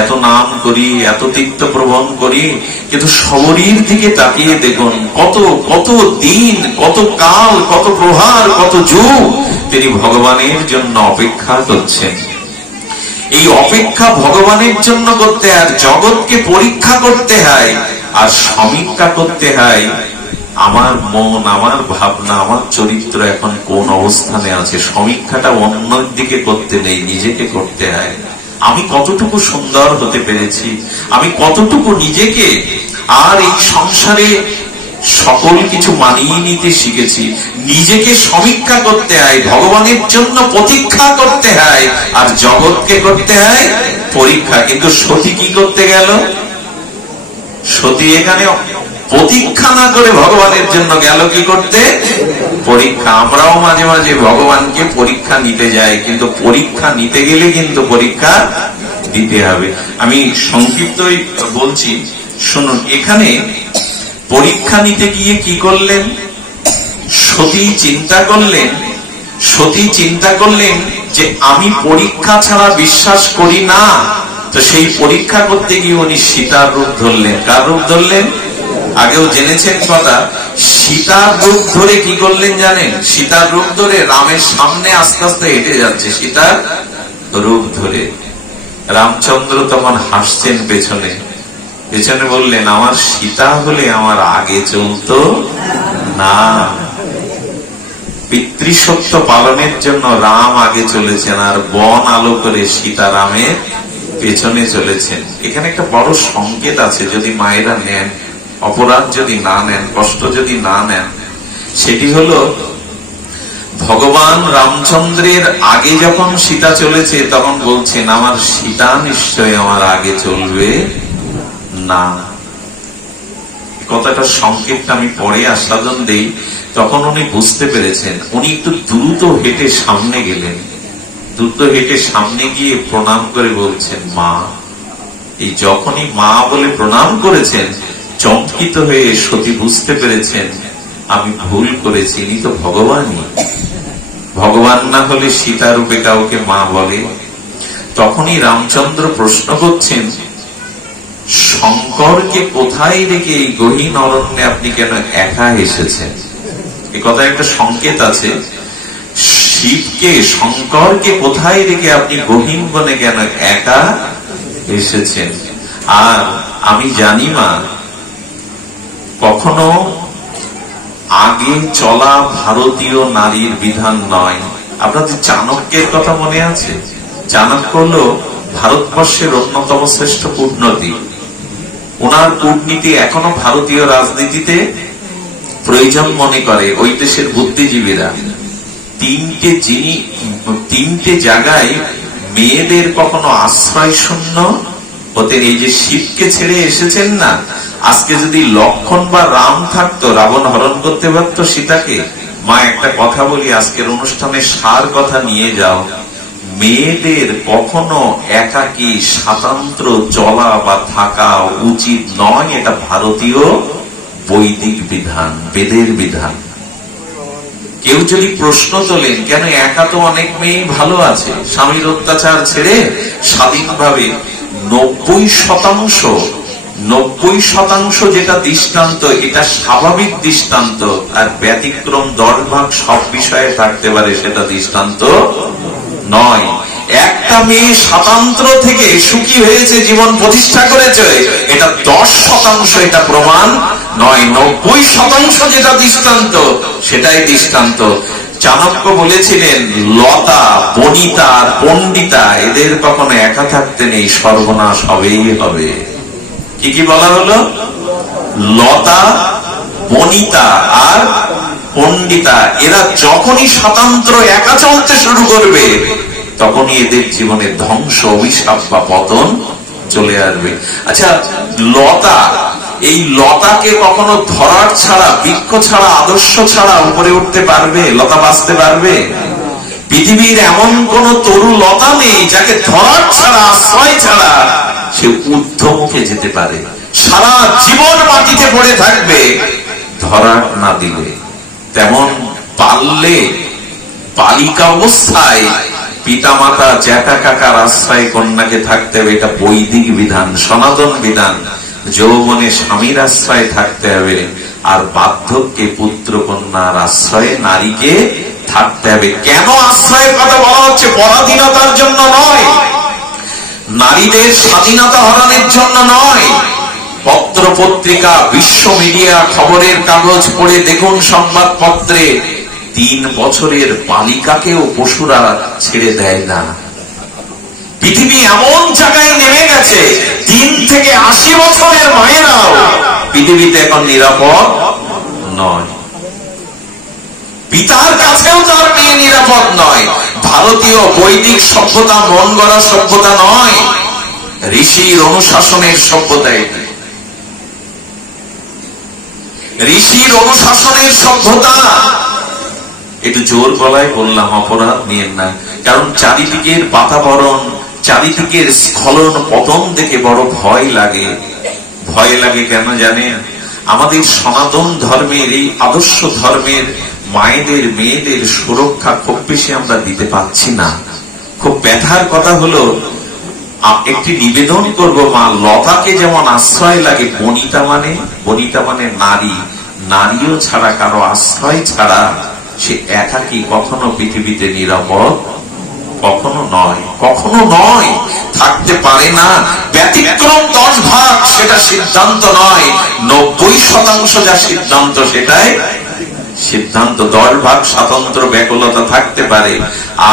এত নাম করি, এত তীর্থ প্রবণ করি, কিন্তু সবরীর দিকে তাকিয়ে দেখুন, কত কত দিন, কত কাল, কত প্রহার, কত যুগ তিনি ভগবানের জন্য অপেক্ষা করছেন। এই অপেক্ষা ভগবানের জন্য করতে হয়, আর জগৎকে পরীক্ষা করতে হয়, আর সমীক্ষা করতে হয় আমার মন, আমার ভাবনা, আমার চরিত্র এখন কোন অবস্থানে আছে। সমীক্ষাটা অন্য দিকে করতে নেই, নিজেকে করতে হয়। আমি কতটুকু সুন্দর হতে পেরেছি, আমি কতটুকু নিজেকে আর এই সংসারে সকল কিছু মানিয়ে নিতে শিখেছি। নিজেকে সমীক্ষা করতে হয়, ভগবানের জন্য প্রতীক্ষা করতে হয়, আর জগৎকে করতে হয় পরীক্ষা। কিন্তু সতী কি করতে গেল? সতী এখানে প্রতীক্ষা না করে ভগবানের জন্য গেল কি করতে? পরীক্ষা। আমরাও মাঝে মাঝে ভগবানকে পরীক্ষা নিতে যাই, কিন্তু পরীক্ষা নিতে গেলে কিন্তু পরীক্ষা দিতে হবে। আমি সংক্ষিপ্তই বলছি, শুনুন। এখানে পরীক্ষা নিতে গিয়ে কি করলেন? সতী চিন্তা করলেন, সতী চিন্তা করলেন যে আমি পরীক্ষা ছাড়া বিশ্বাস করি না। তো সেই পরীক্ষা করতে গিয়ে উনি সীতার রূপ ধরলেন। কার রূপ ধরলেন? আগেও জেনেছেন কথা। সীতার রূপ ধরে কি করলেন জানেন? সীতার রূপ ধরে রামের সামনে আস্তে আস্তে হেঁটে যাচ্ছে, সীতার রূপ ধরে। রামচন্দ্র তখন হাসছেন পেছনে পেছনে, বললেন আমার সীতা হলে আমার আগে চলতো না। পিতৃসত্য পালনের জন্য রাম আগে চলেছেন, আর বন আলো করে সীতা রামের পেছনে চলেছেন। এখানে একটা বড় সংকেত আছে, যদি মায়েরা নেন, অপরাধ যদি না নেন, কষ্ট যদি না নেন, সেটি হলো ভগবান রামচন্দ্রের আগে যখন সীতা চলেছে তখন বলছেন আমার সীতা নিশ্চয় আমার আগে চলবে না। কথাটা সংকেতটা আমি পরে আস্বাদন দেই, তখন উনি বুঝতে পেরেছেন। উনি একটু দ্রুত হেঁটে সামনে গেলেন, দ্রুত হেঁটে সামনে গিয়ে প্রণাম করে বলছেন মা। এই যখনই মা বলে প্রণাম করেছেন, চমকিত হয়ে সতী বুঝতে পেরেছেন আমি ভুল করেছি, ইনি তো ভগবানই। ভগবান না হলে সীতা রূপে কাউকে মা বলে? তখনই রামচন্দ্র প্রশ্ন করছেন শঙ্করকে কোথায় রেখে এই গহীন অরণ্যে আপনি কেন একা এসেছেন? এ কথা একটা সংকেত আছে, শিবকে শঙ্করকে কোথায় রেখে আপনি গহীন বনে কেন একা এসেছেন? আর আমি জানি মা, কখনো আগে চলা ভারতীয় নারীর বিধান নয়। আপনাদের চাণক্যের কথা মনে আছে? চাণক্য হলো ভারতবর্ষের অন্যতম শ্রেষ্ঠ কূটনীতি। ওনার কূটনীতি এখনো ভারতীয় রাজনীতিতে প্রয়োজন মনে করে ওই দেশের বুদ্ধিজীবীরা। তিনটে জায়গায় মেয়েদের কখনো আশ্রয় শূন্য হতে, এই যে শিবকে ছেড়ে এসেছেন না, আজকে যদি লক্ষণ বা রাম থাকতো রাবণ হরণ করতে পারতো সীতাকে। মা একটা কথা বলি, আজকের অনুষ্ঠানে সার কথা নিয়ে যাও, মেয়েদের কখনো একাকী স্বাতন্ত্র চলা বা থাকা উচিত নয়। এটা ভারতীয় বৈদিক বিধান, বেদের বিধান। কেউ যদি প্রশ্ন তোলেন কেন একা তো অনেক মেয়ে ভালো আছে, স্বামীর অত্যাচার ছেড়ে স্বাধীনভাবে 90% যেটা দৃষ্টান্ত, এটা স্বাভাবিক দৃষ্টান্ত। আর ব্যতিক্রম 10 ভাগ সব বিষয়ে থাকতে পারে, সেটা দৃষ্টান্ত নয়। একটা মেয়ে স্বাতন্ত্র থেকে সুখী হয়েছে, জীবন প্রতিষ্ঠা করেছে, এটা 10%, এটা প্রমাণ নয়। 90% যেটা দৃষ্টান্ত, সেটাই দৃষ্টান্ত। চাণক্য বলেছিলেন লতা, বনিতা আর পণ্ডিতা এদের কখনো একা থাকতে নেই, সর্বনাশ হবেই হবে। কি কি বলা হলো? লতা, বনিতা আর পণ্ডিতা, এরা যখনই স্বতন্ত্র একা চলতে শুরু করবে তখনই এদের জীবনে ধ্বংস, অভিশাপ বা পতন চলে আসবে। আচ্ছা, লতা, এই লতাকে কখনো ধরার ছাড়া, বৃক্ষ ছাড়া, আদর্শ ছাড়া উপরে উঠতে পারবে? লতা বাঁচতে পারবে? পৃথিবীর এমন কোন তরু লতা নেই যাকে ধরার ছাড়া, আশ্রয় ছাড়া সে ঊর্ধ্বমুখে যেতে পারে। সারা জীবন মাটিতে পড়ে থাকবে ধরার না দিলে। তেমন পারলে বালিকা অবস্থায় পিতামাতা, জ্যাঠা কাকার আশ্রয় কন্যাকে থাকতে হবে, এটা বৈদিক বিধান, সনাতন বিধান। যৌবনে স্বামীর আশ্রয় থাকতে হবে, আর বার্ধক্যে পুত্র কন্যার আশ্রয়ে নারীকে থাকতে হবে। কেন আশ্রয়ের কথা বলা হচ্ছে? পরাধীনতার জন্য নয়, নারীদের স্বাধীনতা হরণের জন্য নয়। পত্র পত্রিকা, বিশ্ব মিডিয়া, খবরের কাগজ পড়ে দেখুন, সংবাদপত্রে 3 বছরের বালিকাকেও পশুরা ছেড়ে দেয় না। পৃথিবী এমন জায়গায় নেমে গেছে, 3 থেকে 80 বছরের মায়েরাও পৃথিবীতে এখন নিরাপদ নয়। পিতার কাছেও তার মেয়ে নিরাপদ নয়। ভারতীয় বৈদিক সভ্যতা মন গড়া সভ্যতা নয়, ঋষির অনুশাসনের সভ্যতা। এটি ঋষির অনুশাসনের সভ্যতা। একটু জোর গলায় বললাম, অপরাধ নিয়েন না, কারণ চারিদিকের বাতাবরণ, চারিদিকের স্খলন পতন দেখে বড় ভয় লাগে। ভয় লাগে কেন জানেন? আমাদের সনাতন ধর্মের, এই আদর্শ ধর্মের মায়েদের, মেয়েদের সুরক্ষা খুব বেশি আমরা দিতে পারছি না। খুব ব্যথার কথা হলো, একটি নিবেদন করব, মা লতাকে যেমন আশ্রয় লাগে, বনিতা মানে নারী, নারীও ছাড়া, কারো আশ্রয় ছাড়া সে একাকী কখনো পৃথিবীতে নিরাপদ কখনো নয়, কখনো নয়, থাকতে পারে না। ব্যতিক্রম 10 ভাগ সেটা সিদ্ধান্ত নয়, 90% যা সিদ্ধান্ত সেটাই সিদ্ধান্ত। 10 ভাগ স্বাতন্ত্র ব্যাকুলতা থাকতে পারে।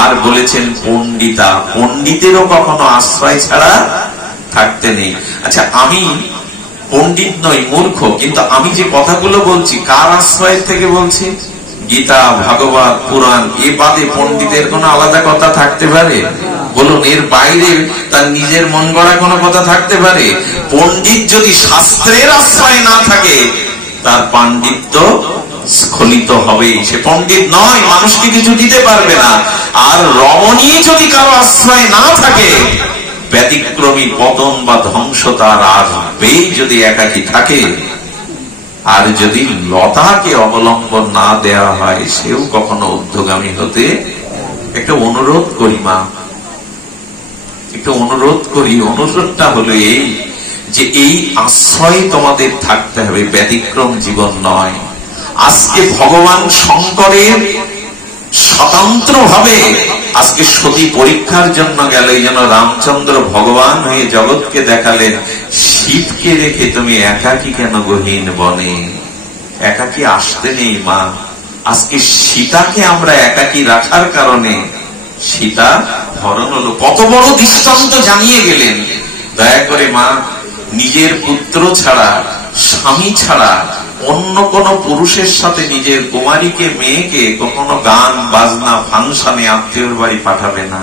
আর বলেছেন পণ্ডিতা, পণ্ডিতেরও কখনো আশ্রয় ছাড়া থাকতে নেই। আচ্ছা, আমি পণ্ডিত নই, মূর্খ, কিন্তু আমি যে কথাগুলো বলছি কার আশ্রয় থেকে বলছি? গীতা, ভাগবত, পুরাণ, এ বাদে পণ্ডিতের কোনো আলাদা কথা থাকতে পারে? বলুন, এর বাইরে তার নিজের মন গড়া কোনো কথা থাকতে পারে? পণ্ডিত যদি শাস্ত্রের আশ্রয় না থাকে তার পাণ্ডিত্য স্খলিত হবে। সে পণ্ডিত নয়, মানুষকে কিছু দিতে পারবে না। আর রমণী যদি কারো আশ্রয় না থাকে, ব্যতিক্রমী পতন বা ধ্বংস তার আসবেই যদি একাকী থাকে। আর যদি লতাকে অবলম্বন না দেওয়া হয়, সেও কখনো ঊর্ধ্বগামী হতে। একটা অনুরোধ করি মা, একটা অনুরোধ করি। অনুরোধটা হলো এই যে এই আশ্রয় তোমাদের থাকতে হবে, ব্যতিক্রম জীবন নয়। আজকে ভগবান শঙ্করের স্বতন্ত্র ভাবে আজকে সতী পরীক্ষার জন্য গেল। এই জন্য রামচন্দ্র ভগবান হয়ে জগৎকে দেখালেন, শিবকে রেখে তুমি একাকী কেন গহীন বনে? একাকী আসতে নেই মা। আজকে সীতাকে আমরা একাকী রাখার কারণে সীতা হরণ হলো। কত বড় দৃষ্টান্ত জানিয়ে গেলেন। দয়া করে মা, নিজের পুত্র ছাড়া, স্বামী ছাড়া অন্য কোন পুরুষের সাথে নিজের কুমারীকে, মেয়েকে কখনো গান বাজনা ফাংশনে আত্মীয়র বাড়ি পাঠাবে না।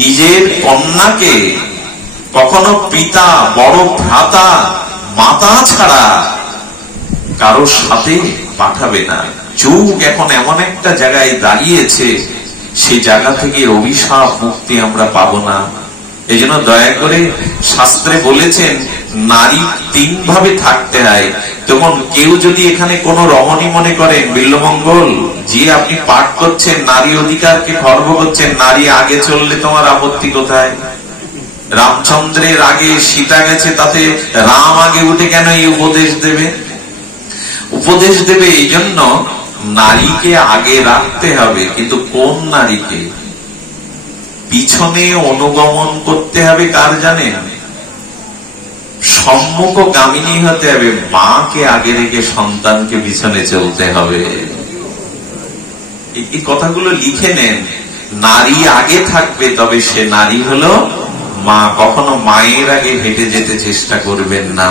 নিজের কন্যাকে কখনো পিতা, বড় ভ্রাতা, মাতা ছাড়া কারোর সাথে পাঠাবে না। যুগ এখন এমন একটা জায়গায় দাঁড়িয়েছে, সেই জায়গা থেকে অভিশাপ মুক্তি আমরা পাবো না। এই জন্য দয়া করে শাস্ত্রে বলেছেন নারী 3 ভাবে থাকতে হয়। তখন কেউ যদি এখানে কোন রমণী মনে করেন, বিল্লমঙ্গল যে আপনি পাঠ করছেন, নারী অধিকারকে খর্ব করছেন, নারী আগে চললে তোমার আপত্তি কোথায়? রামচন্দ্রের আগে সীতা গেছে, তাতে রাম আগে উঠে কেন এই উপদেশ দেবে? উপদেশ দেবে এই জন্য নারীকে আগে রাখতে হবে। কিন্তু কোন নারীকে? পিছনে অনুগমন করতে হবে কার জানেন? সম্মুখগামিনী হতে হবে। মাকে আগে রেখে সন্তানকে পিছনে চলতে হবে। এই কথাগুলো লিখে নেন। নারী আগে থাকবে, তবে সে নারী হলো মা। কখনো মায়ের আগে হেঁটে যেতে চেষ্টা করবেন না।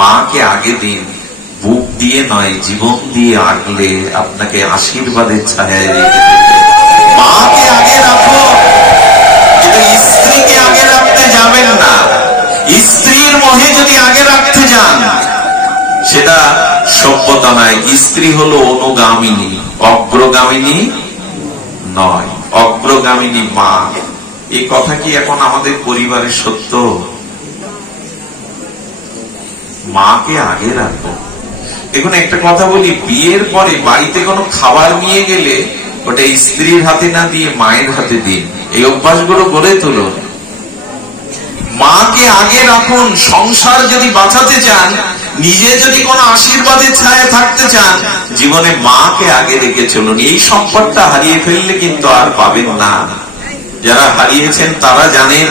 মাকে আগে দিন, বুক দিয়ে নয়, জীবন দিয়ে আগলে আপনাকে আশীর্বাদের ছায়ায় রেখে দেবে। মাকে আগে রাখো, কিন্তু স্ত্রীকে আগে রাখতে যাবেন না। স্ত্রীর মোহে যদি আগে রাখতে যান, সেটা সভ্যতা নয়। স্ত্রী হলো অনুগামিনী, অগ্রগামিনী নয়। অগ্রগামিনী মা। এই কথা কি এখন আমাদের পরিবারের সত্য? মাকে আগে রাখবো। দেখুন, একটা কথা বলি, বিয়ের পরে বাড়িতে কোনো খাবার নিয়ে গেলে ওটা স্ত্রীর হাতে না দিয়ে মায়ের হাতে দিন। এই অভ্যাসগুলো গড়ে তুলুন। মাকে আগে রাখুন। সংসার যদি বাঁচাতে চান, নিজে যদি কোনো আশীর্বাদের ছায়া থাকতে চান, জীবনে মাকে আগে রেখে চলুন। এই সম্পদটা হারিয়ে ফেললে কিন্তু আর পাবেন না। যারা হারিয়েছেন তারা জানেন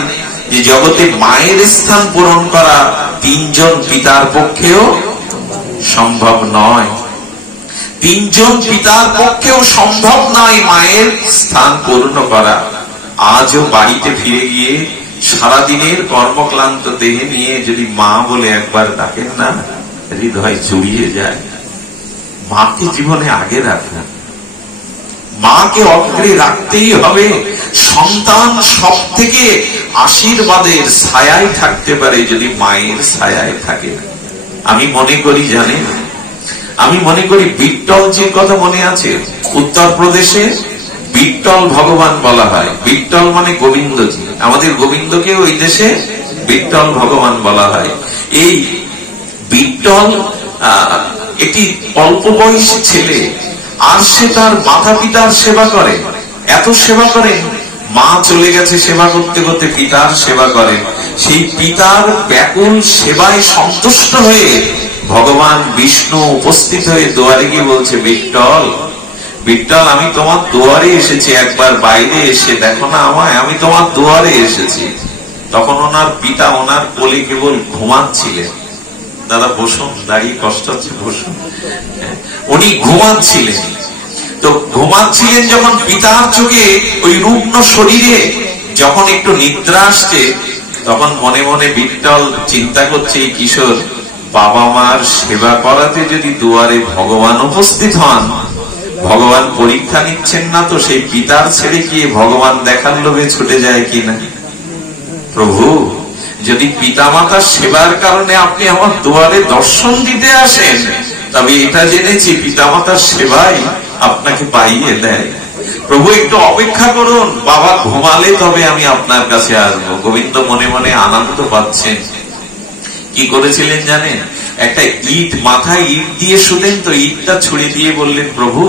যে জগতে মায়ের স্থান পূরণ করা 3 জন পিতার পক্ষেও সম্ভব নয়। 3 জন পিতার পক্ষেও সম্ভব নয় মায়ের স্থান পূর্ণ করা। আজও বাড়িতে ফিরে গিয়ে সারাদিনের কর্মক্লান্ত দেহে নিয়ে যদি মা বলে একবার ডাকেন না, হৃদয় জুড়িয়ে যায়। মাকে জীবনে আগে রাখবেন। মাকে অগ্রে রাখতেই হবে। সন্তান সব থেকে আশীর্বাদের ছায়ায় থাকতে পারে যদি মায়ের ছায়ায় থাকে। আমি মনে করি, জানেন, আমি মনে করি বিট্টলজির কথা মনে আছে? উত্তরপ্রদেশে বিট্টল ভগবান বলা হয়। বিট্টল মানে গোবিন্দজি। আমাদের গোবিন্দকে ওই দেশে বিট্টল ভগবান বলা হয়। এই বিট্টল একটি অল্প বয়সী ছেলে, আর সে তার মাতা পিতার সেবা করে। এত সেবা করেন, মা চলে গেছে সেবা করতে করতে, পিতার সেবা করেন। সেই পিতার ব্যাকুল সেবায় সন্তুষ্ট হয়ে ভগবান বিষ্ণু উপস্থিত হয়ে দুয়ারে গিয়ে বলছে, বিট্টল বিট্টল আমি তোমার দুয়ারে এসেছি, একবার বাইরে এসে দেখো না আমায়, আমি তোমার দুয়ারে এসেছি। তখন ওনার পিতা ওনার কোলে কেবল ঘুমাচ্ছিলেন। দাদা বসুন, দাঁড়িয়ে কষ্ট হচ্ছে, বসুন। উনি ঘুমাচ্ছিলেন। তো ঘুমাচ্ছিলেন যখন পিতার চোখে ওই রুগ্ন শরীরে যখন একটু নিদ্রা আসছে, তখন মনে মনে বিট্টল চিন্তা করছে এই কিশোর বাবা মার সেবা করাতে যদি দুয়ারে ভগবান উপস্থিত হন, ভগবান পরীক্ষা নিচ্ছেন না তো সেই পিতার ছেড়ে গিয়ে ভগবান দেখার লোভে ছুটে যায় কিনা। প্রভু যদি পিতামাতার সেবার কারণে আপনি আমার দুয়ারে দর্শন দিতে আসেন, তবে এটা জেনেছি পিতামাতার সেবাই আপনাকে পাইয়ে দেয়। প্রভু একটু অপেক্ষা করুন, বাবা ঘুমালে তবে আমি আপনার কাছে আসবো। গোবিন্দ মনে মনে আনন্দ পাচ্ছেন। কি করেছিলেন জানেন? একটা ইট, মাথায় ইট দিয়ে শুলেন, তো ইটটা ছুড়ে দিয়ে বললেন, প্রভু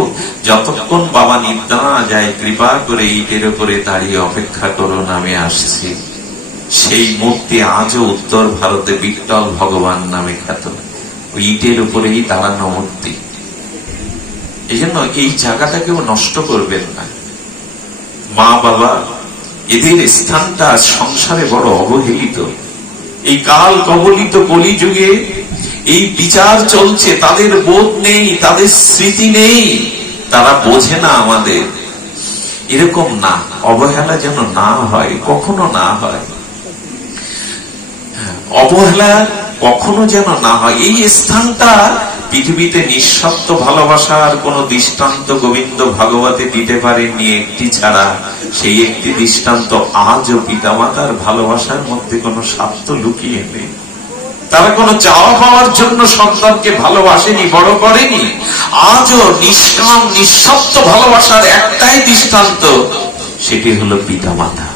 যতক্ষণ বাবা নিদ্রা না যায় কৃপা করে ইটের উপরে দাঁড়িয়ে অপেক্ষা করুন, আমি আসছি। সেই মূর্তি আজও উত্তর ভারতে বিট্টল ভগবান নামে খ্যাত, ওই ইটের উপরেই দাঁড়ানো মূর্তি। এই জন্য এই জায়গাটা কেউ নষ্ট করবেন না। মা বাবা এদের স্থানটা সংসারে বড় অবহেলিত। এই কাল কবলিত কলিযুগে এই বিচার চলছে, তাদের বোধ নেই, তাদের স্মৃতি নেই, তারা বোঝে না আমাদের। এরকম না, অবহেলা যেন না হয়, কখনো না হয়, অবহেলা কখনো যেন না হয়। এই স্থানটা পৃথিবীতে নিঃস্বার্থ ভালোবাসার কোন দৃষ্টান্ত গোবিন্দ ভাগবতে দিতে পারেননি একটি ছাড়া। সেই একটি দৃষ্টান্ত আজও পিতামাতার ভালোবাসার মধ্যে কোনো স্বার্থ লুকিয়ে নেই। তারা কোনো চাওয়া পাওয়ার জন্য সন্তানকে ভালোবাসেনি, বড় করেনি। আজও নিষ্কাম নিঃস্বার্থ ভালোবাসার একটাই দৃষ্টান্ত, সেটি হলো পিতামাতা,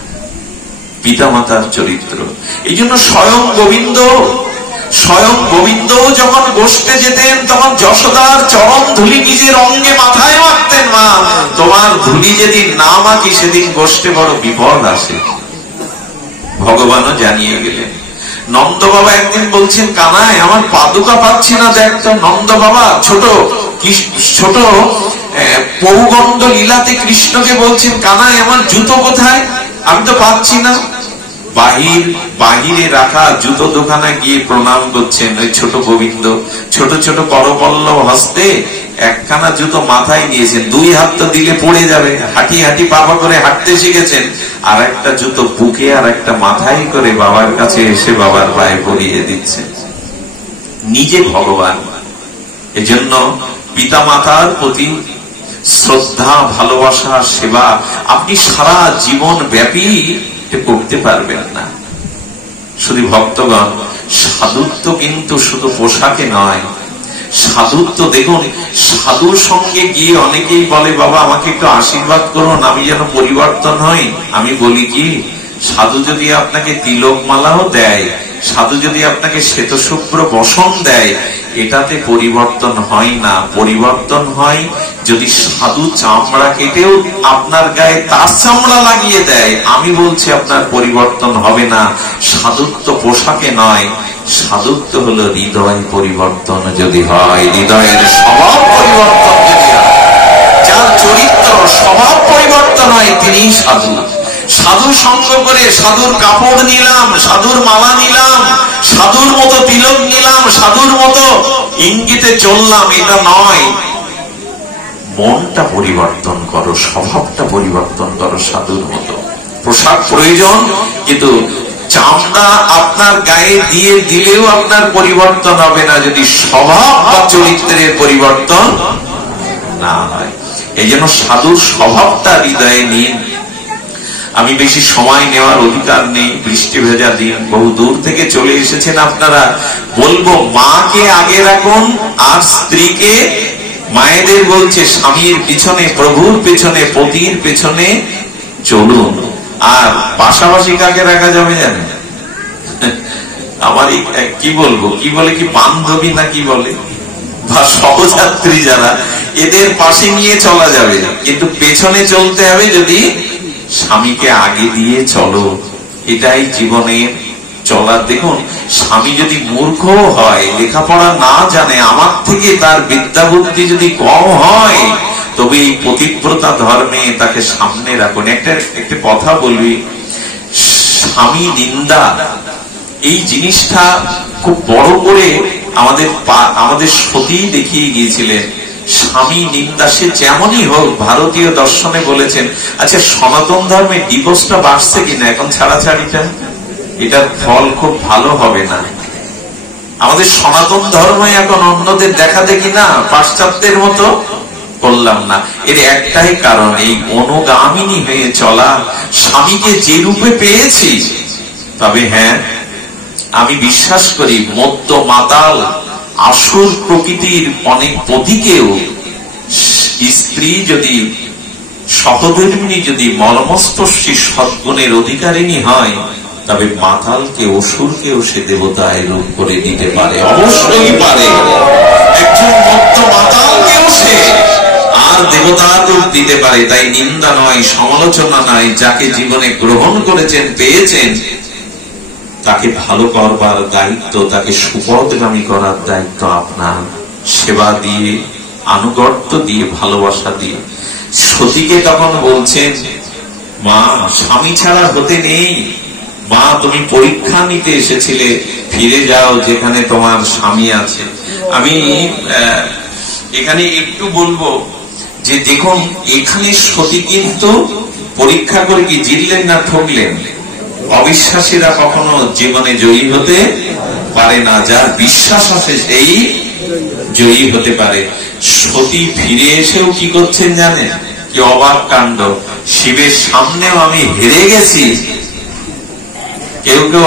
পিতামাতার চরিত্র। এই জন্য স্বয়ং গোবিন্দ যখন গোষ্ঠে যেতেন, তখন যশোদার চরণ ধুলি নিজের অঙ্গে মাথায় মাখতেন। মা, তোমার ধুলি যেদিন না মাখি সেদিন গোষ্ঠে বড় বিপদ আসে। ভগবানও জানিয়ে গেলেন। নন্দ বাবা একদিন বলছেন, কানাই আমার পাদুকা পাচ্ছি না, দেখ তো। নন্দ বাবা ছোট পৌগণ্ড লীলাতে কৃষ্ণকে বলছেন, কানাই আমার জুতো কোথায়, আমি তো পাচ্ছি না। বাহিরে রাখা জুতো দোকানে গিয়ে প্রণাম করছেন ওই ছোট গোবিন্দ। ছোট ছোট করপল্লব হস্তে একখানা জুতো মাথায় নিয়েছেন, দুই হাত তো দিলে পড়ে যাবে, হাঁটি হাঁটি বাবা করে হাঁটতে শিখেছেন। আর একটা জুতো বুকে আর একটা মাথায় করে বাবার কাছে এসে বাবার পায়ে পরিয়ে দিচ্ছেন, নিজে ভগবান। এজন্য পিতা মাতার প্রতি শ্রদ্ধা, ভালোবাসা, সেবা আপনি সারা জীবন ব্যাপী করতে পারবেন না। শুধু ভক্তগণ, সাধুত্ব কিন্তু শুধু পোশাকে নয়। সাধুত্ব দেখুন, সাধুর সঙ্গে গিয়ে অনেকেই বলে, বাবা আমাকে একটু আশীর্বাদ করুন, আমি যেন পরিবর্তন হই। আমি বলি কি, সাধু যদি আপনাকে তিলক মালাও দেয়, সাধু যদি আপনাকে শ্বেতশুভ্র বসন দেয়, এটাতে পরিবর্তন হয় না। পরিবর্তন হয় যদি সাধু চামড়া কেটেও আপনার গায়ে তার চামড়া লাগিয়ে দেয়। আমি বলছি আপনার পরিবর্তন হবে না। সাধুত্ব পোশাকে নয়, সাধুত্ব হলো হৃদয় পরিবর্তন যদি হয়, হৃদয়ের স্বভাব পরিবর্তন যদি হয়, যার চরিত্র স্বভাব পরিবর্তন হয়, তিনিই সাধু। সাধু সঙ্গ করে সাধুর কাপড় নিলাম, সাধুর মালা নিলাম, সাধুর মতো তিলক নিলাম, সাধুর মতো ইঙ্গিতে চললাম, এটা নয়। মনটা পরিবর্তন করো, স্বভাবটা পরিবর্তন করো সাধুর মতো। পোশাক প্রয়োজন, কিন্তু চামড়া আপনার গায়ে দিয়ে দিলেও আপনার পরিবর্তন হবে না যদি স্বভাব বা চরিত্রের পরিবর্তন না হয়। এই জন্য সাধুর স্বভাবটা হৃদয়ে নিন। আমি বেশি সময় নেওয়ার অধিকার নেই, বৃষ্টি ভেজা দিন, বহু দূর থেকে চলে এসেছেন আপনারা। বলবো, মাকে আগে রাখুন আর স্ত্রীকে। মায়েদের বলছে স্বামীর পিছনে, প্রভুর পেছনে, পতির পেছনে চলুন। আর পাশাপাশি কাকে রাখা যাবে জানেন? আমার কি বলবো, কি বলে, কি বান্ধবী না কি বলে, বা সহযাত্রী যারা, এদের পাশে নিয়ে চলা যাবে, কিন্তু পেছনে চলতে হবে যদি স্বামীকে আগে দিয়ে চলো। এটাই জীবনের চলার। দেখুন, স্বামী যদি মূর্খ হয়, লেখাপড়া না জানে, আমার থেকে তার বিদ্যা বুদ্ধি যদি কম হয়, তবু তবে এই পতিব্রতা ধর্মে তাকে সামনে রাখুন। একটা কথা বলবি, স্বামী নিন্দা এই জিনিসটা খুব বড় করে আমাদের সতী দেখিয়ে গিয়েছিলেন। স্বামী নিন্দা সে যেমনই হোক, ভারতীয় দর্শনে বলেছেন, আচ্ছা সনাতন ধর্মে ডিভোর্সটা বাড়ছে কিনা এখন, ছাড়াছাড়িটা, এটার ফল খুব ভালো হবে না। আমাদের সনাতন ধর্ম এখন অন্যদের দেখা দেখি না, পাশ্চাত্যের মতো করলাম না। এর একটাই কারণ, এই অনুগামিনী হয়ে চলা। স্বামীকে যে রূপে পেয়েছি, তবে হ্যাঁ আমি বিশ্বাস করি মদ্য মাতাল আসুর প্রকৃতির অনেক পতিকেও স্ত্রী যদি সহধর্মিণী যদি মর্মস্পর্শী সদ্গুণের অধিকারিণী হয়, তবে মাতালকে অসুরকেও সে দেবতায় রূপ করে দিতে পারে, অবশ্যই পারে। একজন মদ্য মাতালকেও সে আর দেবতার রূপ দিতে পারে। তাই নিন্দা নয়, সমালোচনা নয়, যাকে জীবনে গ্রহণ করেছেন, পেয়েছেন, তাকে ভালো করবার দায়িত্ব, তাকে সুপথগামী করার দায়িত্ব আপনার। সেবা দিয়ে, আনুগত্য দিয়ে, ভালোবাসা দিয়ে। সতীকে তখন বলছেন, মা স্বামী ছাড়া হতে নেই, মা তুমি পরীক্ষা নিতে এসেছিলে, ফিরে যাও যেখানে তোমার স্বামী আছে। আমি এখানে একটু বলবো যে দেখুন, এখানে সতী কিন্তু পরীক্ষা করে কি জিতলেন না ঠকলেন? অবিশ্বাসীরা কখনো জীবনে জয়ী হতে পারে না, যার বিশ্বাস আছে সেই জয়ী হতে পারে। সতী ফিরে এসেও কি করছেন জানেন? কি অবাক কাণ্ড! শিবের সামনেও আমি হেরে গেছি। কেউ কেউ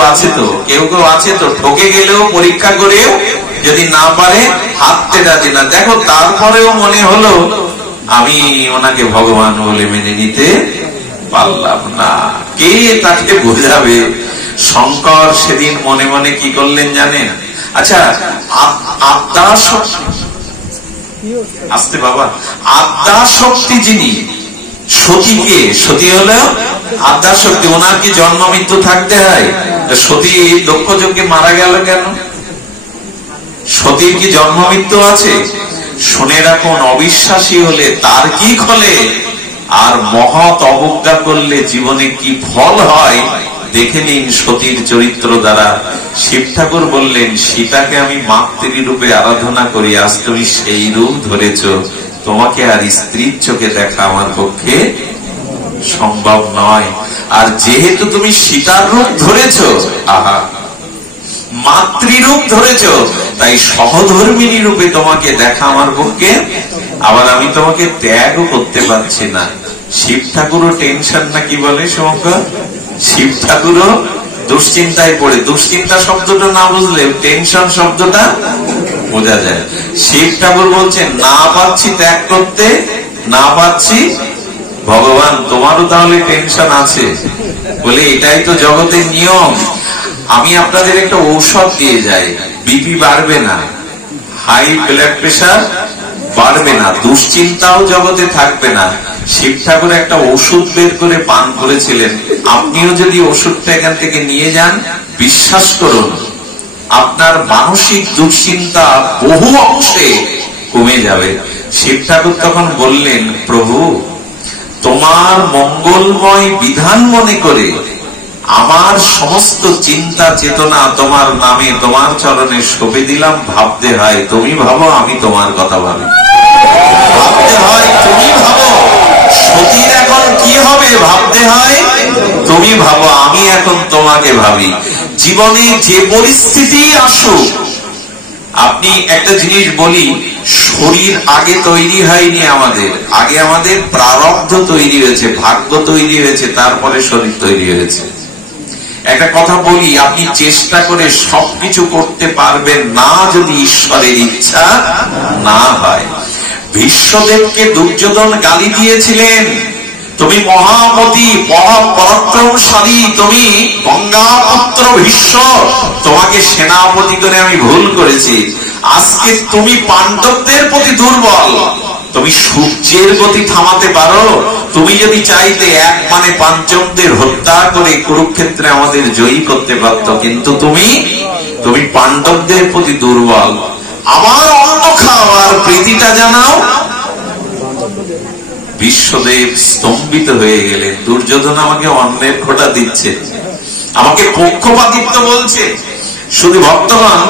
আছে তো ঠকে গেলেও পরীক্ষা করেও যদি না পারে হাততে রাজি না। দেখো তারপরেও মনে হলো আমি ওনাকে ভগবান বলে মেনে নিতে পারলাম না। কে তাকে বোঝাবে? শঙ্কর সেদিন মনে মনে কি করলেন জানেন? আচ্ছা আদ্যা শক্তি, আসতে বাবা, আদ্যা শক্তি যিনি, সতীকে, সতী হলো আদ্যা শক্তি, ওনার কি জন্ম মৃত্যু থাকতে হয়? সতী দক্ষ যজ্ঞে মারা গেল কেন? সতীর কি জন্ম মৃত্যু আছে? শুনে রাখুন, অবিশ্বাসী হলে তার কি খলে, আর মহৎ অবজ্ঞা করলে জীবনে কি ফল হয় দেখে নিন সতীর চরিত্র দ্বারা। শিব ঠাকুর বললেন, সীতাকে আমি মাতৃ রূপে আরাধনা করি, আজ তুমি সেই রূপ ধরেছ, তোমাকে আর স্ত্রীর চোখে দেখা আমার পক্ষে সম্ভব নয়। আর যেহেতু তুমি সীতার রূপ ধরেছ, আহা, মাতৃরূপ ধরেছ, তাই সহধর্মিণী রূপে তোমাকে দেখা আমার পক্ষে, আবার আমি তোমাকে ত্যাগও করতে পারছি না। শিব ঠাকুরও টেনশন না, কি বলে শঙ্কর? শিব ঠাকুরও দুশ্চিন্তায় পড়ে। দুশ্চিন্তা শব্দটা না বুঝলে টেনশন শব্দটা বোঝা যায়। শিব ঠাকুর বলছেন, না পাচ্ছি ত্যাগ করতে, না পাচ্ছি, ভগবান তোমারও তাহলে টেনশন আছে বলে, এটাই তো জগতের নিয়ম। আমি আপনাদের একটা ঔষধ দিয়ে যাই, বিপি বাড়বে না, হাই ব্লাড প্রেশার বাড়বে না, দুশ্চিন্তাও জগতে থাকবে না। শিব ঠাকুর একটা ওষুধ বের করে পান করেছিলেন। আপনিও যদি ওষুধটা এখান থেকে নিয়ে যান, বিশ্বাস করুন আপনার মানসিক দুশ্চিন্তা বহু অংশে কমে যাবে। শিব ঠাকুর তখন বললেন, প্রভু তোমার মঙ্গলময় বিধান মনে করে আমার সমস্ত চিন্তা চেতনা তোমার নামে, তোমার চরণে সঁপে দিলাম। ভাবতে হয় তুমি ভাবো, আমি তোমার কথা ভাবি। ভাবতে হয় তুমি ভাবো, সতীর এখন কি হবে? ভাবতে হয় তুমি ভাবো, আমি এখন তোমাকে ভাবি। জীবনে যে পরিস্থিতি আসুক, আপনি একটা জিনিস বলি, শরীর আগে তৈরি হয়নি আমাদের, আগে আমাদের প্রারব্ধ তৈরি হয়েছে, ভাগ্য তৈরি হয়েছে, তারপরে শরীর তৈরি হয়েছে। একটা কথা বলি, আপনি চেষ্টা করে সবকিছু করতে পারবেন না যদি ঈশ্বরের ইচ্ছা না হয়। ভীষ্মদেবকে দুর্যোধন গালি দিয়েছিলেন, তুমি মহামতি, মহাপরাক্রমশালী, তুমি গঙ্গাপুত্র ভীষ্ম, তোমাকে সেনাপতি করে আমি ভুল করেছি। আজকে তুমি পাণ্ডবদের প্রতি দুর্বল, তুমি সূর্যের গতি থামাতে পারো? তুমি যদি চাইতে এক মানে পাঞ্চমদের হত্যা করে কুরুক্ষেত্রে আমাদের জয়ী করতে পারত, কিন্তু তুমি পাণ্ডবদের প্রতি দুর্বল। আমার অন্ন খাও আর প্রীতিটা জানাও। বিশ্বদেব স্তম্ভিত হয়ে গেলেন। দুর্যোধন আমাকে অন্যের খোঁটা দিচ্ছে, আমাকে পক্ষপাতিত্ব বলছে। শুধু ভক্তগণ,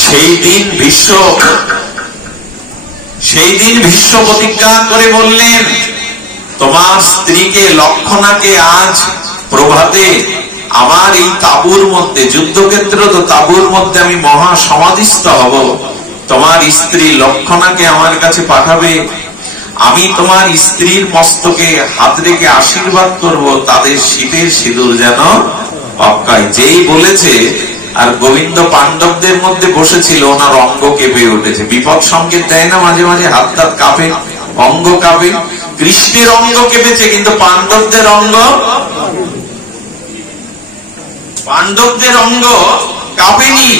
সেই দিন ভীষ্ম প্রতিজ্ঞা করে বললেন, তোমার স্ত্রীকে লক্ষণাকে আজ প্রভাতে আমার এই তাঁবুর মধ্যে, যুদ্ধক্ষেত্র তো তাঁবুর মধ্যে আমি মহা সমাধিস্থ হব, তোমার স্ত্রী লক্ষণাকে আমার কাছে পাঠাবে, আমি তোমার স্ত্রীর মস্তকে হাত রেখে আশীর্বাদ করব, তাদের শীতের সিঁদুর যেন অক্ষয়। যেই বলেছে, আর গোবিন্দ পাণ্ডবদের মধ্যে বসেছিল, ওনার অঙ্গ কেঁপে উঠেছে। বিপদ সংকেত দেয় না মাঝে মাঝে, হাত হাত কাঁপে, অঙ্গ কাঁপে। কৃষ্ণের অঙ্গ কেঁপেছে, কিন্তু পাণ্ডবদের অঙ্গ কাঁপেনি।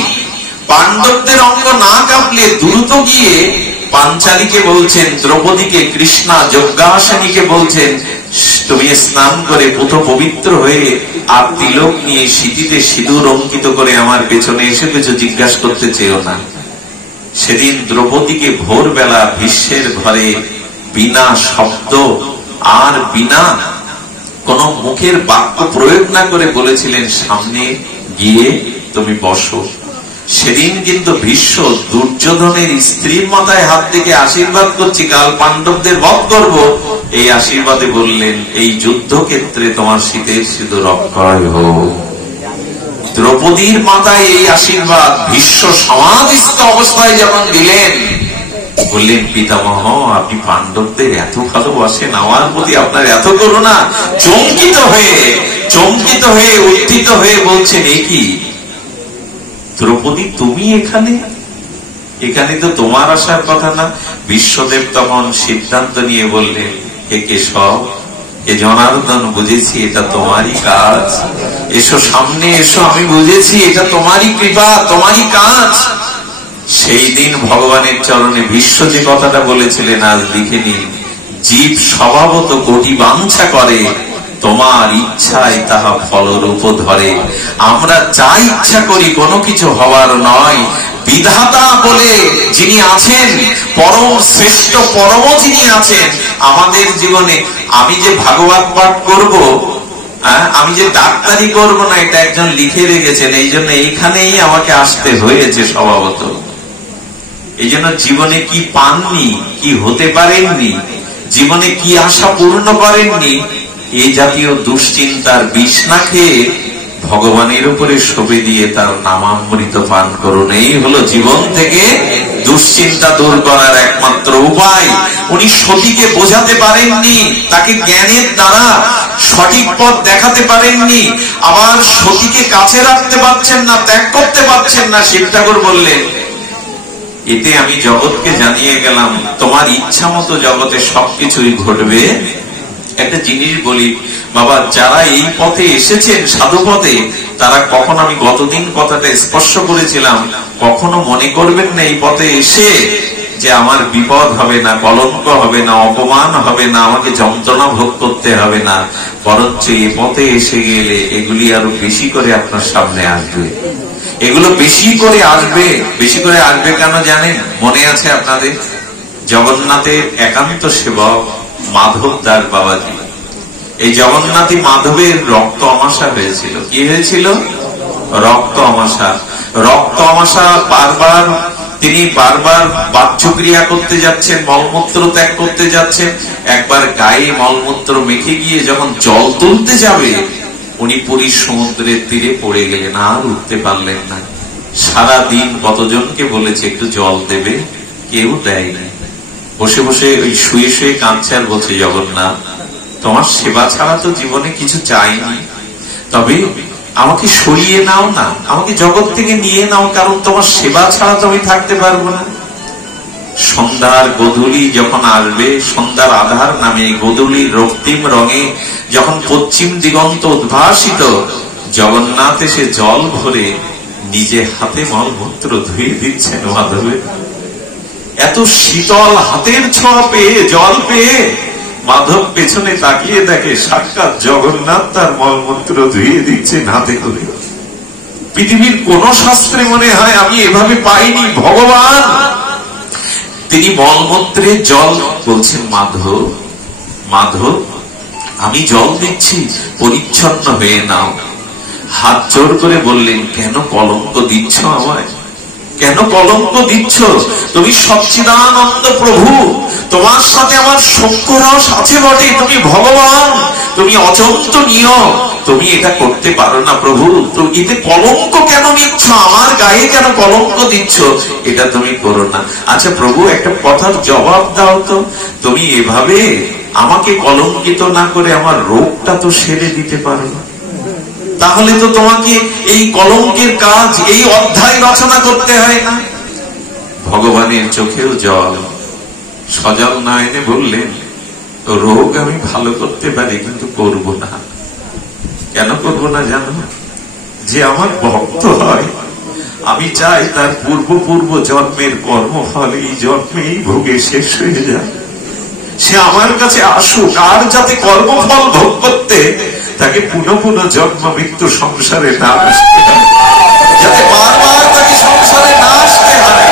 পাণ্ডবদের অঙ্গ না কাঁপলে দ্রুত গিয়ে পাঞ্চালীকে বলছেন, দ্রৌপদীকে, কৃষ্ণা যজ্ঞাসনীকে বলছেন, তুমি স্নান করে পুত পবিত্র হয়ে আর তিলক নিয়ে সিঁথিতে সিঁদুর অঙ্কিত করে আমার পেছনে এসে কিছু জিজ্ঞাসা করতে চেয়েও না। সেদিন দ্রৌপদীকে ভোরবেলা ভীষ্মের ঘরে বিনা শব্দ আর বিনা কোন মুখের বাক্য প্রয়োগ না করে বলেছিলেন, সামনে গিয়ে তুমি বসো। সেদিন কিন্তু ভীষ্ম দুর্যোধনের স্ত্রীর মাথায় হাত থেকে আশীর্বাদ করছি, কাল পাণ্ডবদের বধ করব, এই আশীর্বাদে বললেন, এই যুদ্ধক্ষেত্রে তোমার শীতের সিঁদুর অক্ষয় হোক। দ্রৌপদীর মাথায় এই আশীর্বাদ ভীষ্ম সমাধিস্থ অবস্থায় যখন দিলেন, বললেন, পিতামহ আপনি পাণ্ডবদের এত ভালোবাসেন, আমার প্রতি আপনার এত করুণা। চমকিত হয়ে উত্থিত হয়ে বলছেন, এ কি দ্রৌপদী, তুমি এখানে তো তোমার আসার কথা না। বিশ্বদেব তখন সিদ্ধান্ত নিয়ে বললেন, হে কেশব, হে জনার্দন, বুঝেছি এটা তোমারই কাজ, এসো সামনে এসো, আমি বুঝেছি এটা তোমারই কৃপা, তোমারই কাজ। সেই দিন ভগবানের চরণে ভীষ্ম যে কথাটা বলেছিলেন, আজ লিখে নিন, জীব স্বভাবত কোটি বাঞ্ছা করে, তোমার ইচ্ছায় তাহা ফলরূপ ধরে। আমরা যা ইচ্ছা করি কোনো কিছু হওয়ার নয়, বিধাতা বলে যিনি আছেন, পরম শ্রেষ্ঠ পরম যিনি আছেন আমাদের জীবনে। আমি যে ভাগবত পাঠ করব, আমি যে ডাক্তারি করব না, এটা একজন লিখে রেখেছেন, এই জন্য এইখানেই আমাকে আসতে হয়েছে স্বভাবত। এই জন্য জীবনে কি পাননি, কি হতে পারেননি, জীবনে কি আশা পূর্ণ করেননি, এই জাতীয় দুশ্চিন্তার বিষ না খেয়ে ভগবানের উপরে শোভে দিয়ে তার নামামৃত পান করুন। এই হলো জীবন থেকে দুশ্চিন্তা দূর করার একমাত্র উপায়। উনি সতীকে বোঝাতে পারেননি, তাকে জ্ঞানের দ্বারা সঠিক পথ দেখাতে পারেননি, আবার সতীকে কাছে রাখতে পারছেন না, ত্যাগ করতে পারছেন না। শিব ঠাকুর বললেন, এতে আমি জগৎকে জানিয়ে গেলাম, তোমার ইচ্ছা মতো জগতে সবকিছুই ঘটবে। একটা জিনিস বলি বাবা, যারা এই পথে এসেছেন, সাধু পথে, তারা কখন, আমি গতদিন কথাটা স্পর্শ করেছিলাম, কখনো মনে করবেন না এই পথে এসে যে আমার বিপদ হবে না, কলঙ্ক হবে না, অপমান হবে না, আমাকে যন্ত্রণা ভোগ করতে হবে না। বরঞ্চ এই পথে এসে গেলে এগুলি আরো বেশি করে আপনার সামনে আসবে, এগুলো বেশি করে আসবে। বেশি করে আসবে কেন জানেন? মনে আছে আপনাদের, জগন্নাথের একান্ত সেবক মাধব দাস বাবাজি, এই জগন্নাথী মাধবের রক্ত আমাশা হয়েছিল। কি হয়েছিল? রক্ত আমাশা। রক্ত আমাশা তিনি বারবার বাচ্যক্রিয়া করতে যাচ্ছেন, মলমূত্র ত্যাগ করতে যাচ্ছেন। একবার গায়ে মলমূত্র মেখে গিয়ে যখন জল তুলতে যাবে, উনি পুরীর সমুদ্রের তীরে পড়ে গেলেন, আর উঠতে পারলেন না। সারা দিন কতজনকে বলেছে একটু জল দেবে, কেউ দেয়নি। বসে বসে ওই শুয়ে শুয়ে কাঁদছে আর বলছে, জগন্নাথ তোমার সেবা ছাড়া তো জীবনে কিছু চাইনি, তবে আমাকে সরিয়ে নাও না, আমাকে জগৎ থেকে নিয়ে নাও, কারণ তোমার সেবা ছাড়া তো আমি থাকতে পারবো না। সন্ধ্যার গোধূলি যখন আসবে, সন্ধ্যার আধার নামে গোধূলির রক্তিম রঙে যখন পশ্চিম দিগন্ত উদ্ভাসিত, জগন্নাথ এসে জল ভরে নিজে হাতে মলমূত্র ধুয়ে দিচ্ছেন মাধবের। এত শীতল হাতের ছোঁয়া পেয়ে, জল পেয়ে মাধব পেছনে তাকিয়ে দেখে সাক্ষাৎ জগন্নাথ তার মলমূত্র ধুয়ে দিচ্ছেন হাতে করে। পৃথিবীর কোন শাস্ত্রে মনে হয় আমি এভাবে পাইনি। ভগবান তিনি মলমূত্রে জল বলছেন, মাধব মাধব আমি জল দিচ্ছি, পরিচ্ছন্ন হয়ে নাও। হাত জোর করে বললেন, কেন কলঙ্ক দিচ্ছ আমায়, কেন কলঙ্ক দিচ্ছ? তুমি সচ্চিদানন্দ প্রভু, তোমার সাথে আমার সখ্যরস আছে বটে, তুমি ভগবান, তুমি অচিন্তনীয়, তুমি এটা করতে পারো না প্রভু। তো এতে কলঙ্ক কেন নিচ্ছ, আমার গায়ে কেন কলঙ্ক দিচ্ছ? এটা তুমি করো না। আচ্ছা প্রভু, একটা কথার জবাব দাও তো, তুমি এভাবে আমাকে কলঙ্কিত না করে আমার রোগটা তো সেরে দিতে পারো না, তাহলে তো তোমাকে এই কলঙ্কের কাজ, এই অধ্যায় রচনা করতে হয় না। ভগবানের চোখেও জল, সজল নয়নে বললেন, রোগ আমি ভালো করতে পারি কিন্তু করব না। কেন করব না জানো? যে আমার ভক্ত হয়, আমি চাই তার পূর্ব জন্মের কর্মফল এই জন্মেই ভোগে শেষ হয়ে যায়। সে আমার কাছে আসুক, আর যাতে কর্মফল ভোগ করতে তাকে পুনঃ জন্ম মৃত্যু সংসারে না আসতে হয়, যাতে বারবার তাকে সংসারে না আসতে হয়।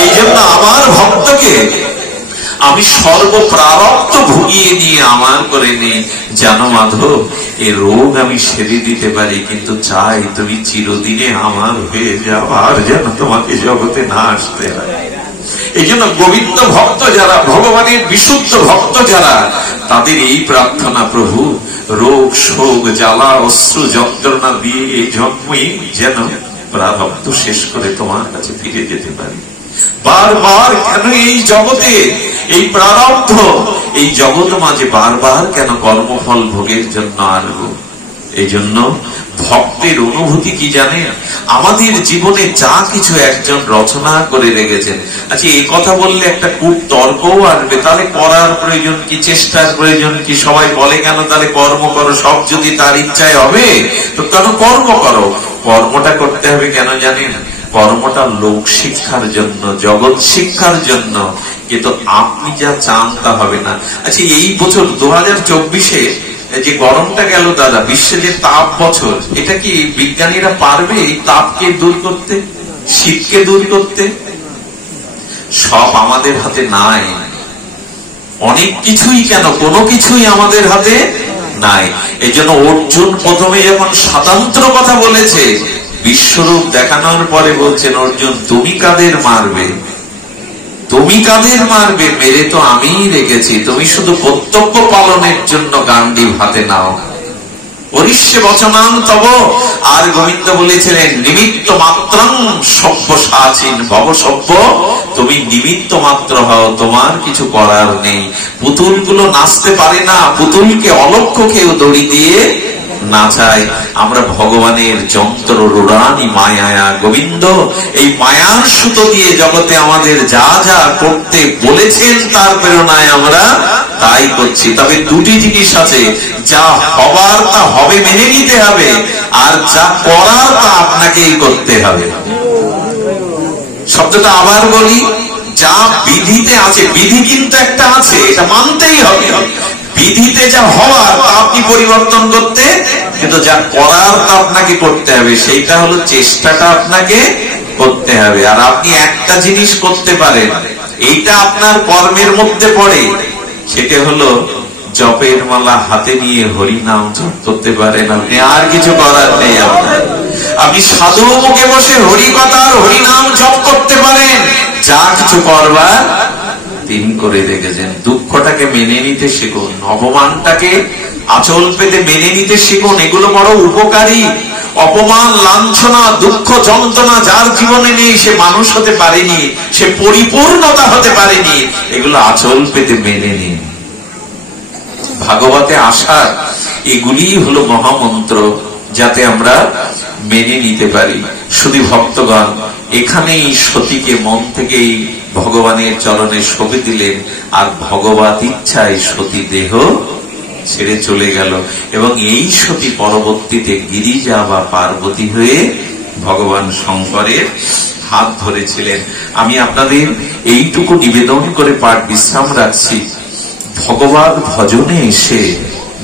এই জন্য আমার ভক্তকে আমি সর্বপ্রারব্ধ ভুগিয়ে নিয়ে আমার করে নিই, জানো মাধব, এ রোগ আমি সেরে দিতে পারি, কিন্তু চাই তুমি চিরদিনে আমার হয়ে যাও, আর যেন তোমাকে জগতে না আসতে হয়। এই জন্য গোবিন্দ ভক্ত যারা, ভগবানের বিশুদ্ধ ভক্ত যারা, তাদের এই প্রার্থনা, প্রভু রোগ শোক জ্বালা অশ্রু যন্ত্রণা দিয়ে এই জন্মই যেন প্রারব্ধ শেষ করে তোমার কাছে ফিরে যেতে পারি। বারবার কেন এই জগতে এই প্রারব্ধ, এই জগৎ মাঝে বারবার কেন কর্মফল ভোগের জন্য আনবো? এই জন্য ভক্তের অনুভূতি কি জানেন? আমাদের জীবনে যা কিছু একজন রচনা করে রেখেছেন। আচ্ছা, এই কথা বললে একটা খুব তর্কও আসবে, তাহলে করার প্রয়োজন কি, চেষ্টার প্রয়োজন কি? সবাই বলে কেন তাহলে কর্ম করো, সব যদি তার ইচ্ছায় হবে তো কেন কর্ম করো? কর্মটা করতে হবে কেন জানেন? কর্মটা লোক শিক্ষার জন্য, জগৎ শিক্ষার জন্য, কিন্তু আপনি যা চান তা হবে না। আচ্ছা, এই বছর 2024-এ যে গরমটা গেল দাদা, বিশ্বে যে তাপ বছর, এটা কি বিজ্ঞানীরা পারবে এই তাপকে দূর করতে, শীতকে দূর করতে? সব আমাদের হাতে নাই, অনেক কিছুই, কেন কোনো কিছুই আমাদের হাতে নাই। এই জন্য অর্জুন প্রথমে যখন স্বাতন্ত্র কথা বলেছে, বিশ্বরূপ দেখানোর পরে বলছেন, অর্জুন তুমি কাদের মারবে, তুমি কাদের মারবে, মেরে তো আমিই রেখেছি, তুমি শুধু কর্তব্য পালনের জন্য গান্ডীব হাতে নাও। অরিষ্যে বচনাং তব। আর গোবিন্দ বলেছিলেন, নিমিত্ত মাত্রং সভ্য সাচিন ভব সভ্য, তুমি নিমিত্ত মাত্র হও, তোমার কিছু করার নেই। পুতুলগুলো নাচতে পারে না, পুতুলকে অলক্ষ কেউ দড়ি দিয়ে নাচায়। আমরা ভগবানের যন্ত্র রুড়ানি মায়া, গোবিন্দ এই মায়ার সুতো দিয়ে জগতে আমাদের যা যা করতে বলেছেন তার প্রেরণায় আমরা তাই করছি। তবে দুটি জিনিস আছে, যা হবার তা হবে, মেনে নিতে হবে, আর যা করার তা আপনাকেই করতে হবে। শব্দটা আবার বলি, যা বিধিতে আছে, বিধি কিন্তু একটা আছে, এটা মানতেই হবে। বিধিতে যা হওয়ার তা আপনি পরিবর্তন করতে, কিন্তু যা করার তা আপনাকে করতে হবে, সেইটা হলো চেষ্টাটা আপনাকে করতে হবে। আর আপনি একটা জিনিস করতে পারেন, এইটা আপনার কর্মের মধ্যে পড়ে, সেটা হলো জপের মালা হাতে নিয়ে হরি নাম জপ করতে পারেন, আপনি আর কিছু করার নেই আপনার। আপনি সাধু মুখে বসে হরি কথা আর হরি নাম জপ করতে পারেন, যা কিছু করবার তিনি করে রেখেছেন। দুঃখটাকে মেনে নিতে শিখুন, অপমানটাকে আঁচল পেতে মেনে নিতে শিখুন, এগুলো বড় উপকারী। অপমান লাঞ্ছনা দুঃখ যন্ত্রণা যার জীবনে নেই, সে মানুষ হতে পারেনি, সে পরিপূর্ণতা হতে পারেনি, এগুলো আঁচল পেতে মেনে নিন। ভাগবতে আসার এগুলি হলো মহামন্ত্র, যাতে আমরা মেনে নিতে পারি। শুধু ভক্তগণ, এখানেই সতীকে মন থেকেই ভগবানের চরণে সঁপে দিলেন, আর ভগবত ইচ্ছায় সতী দেহ ছেড়ে চলে গেল, এবং এই সতী পরবর্তীতে গিরিজা বা পার্বতী হয়ে ভগবান শঙ্করের হাত ধরেছিলেন। আমি আপনাদের এইটুকু নিবেদন করে পাঠ বিশ্রাম রাখছি। ভগবত ভজনে এসে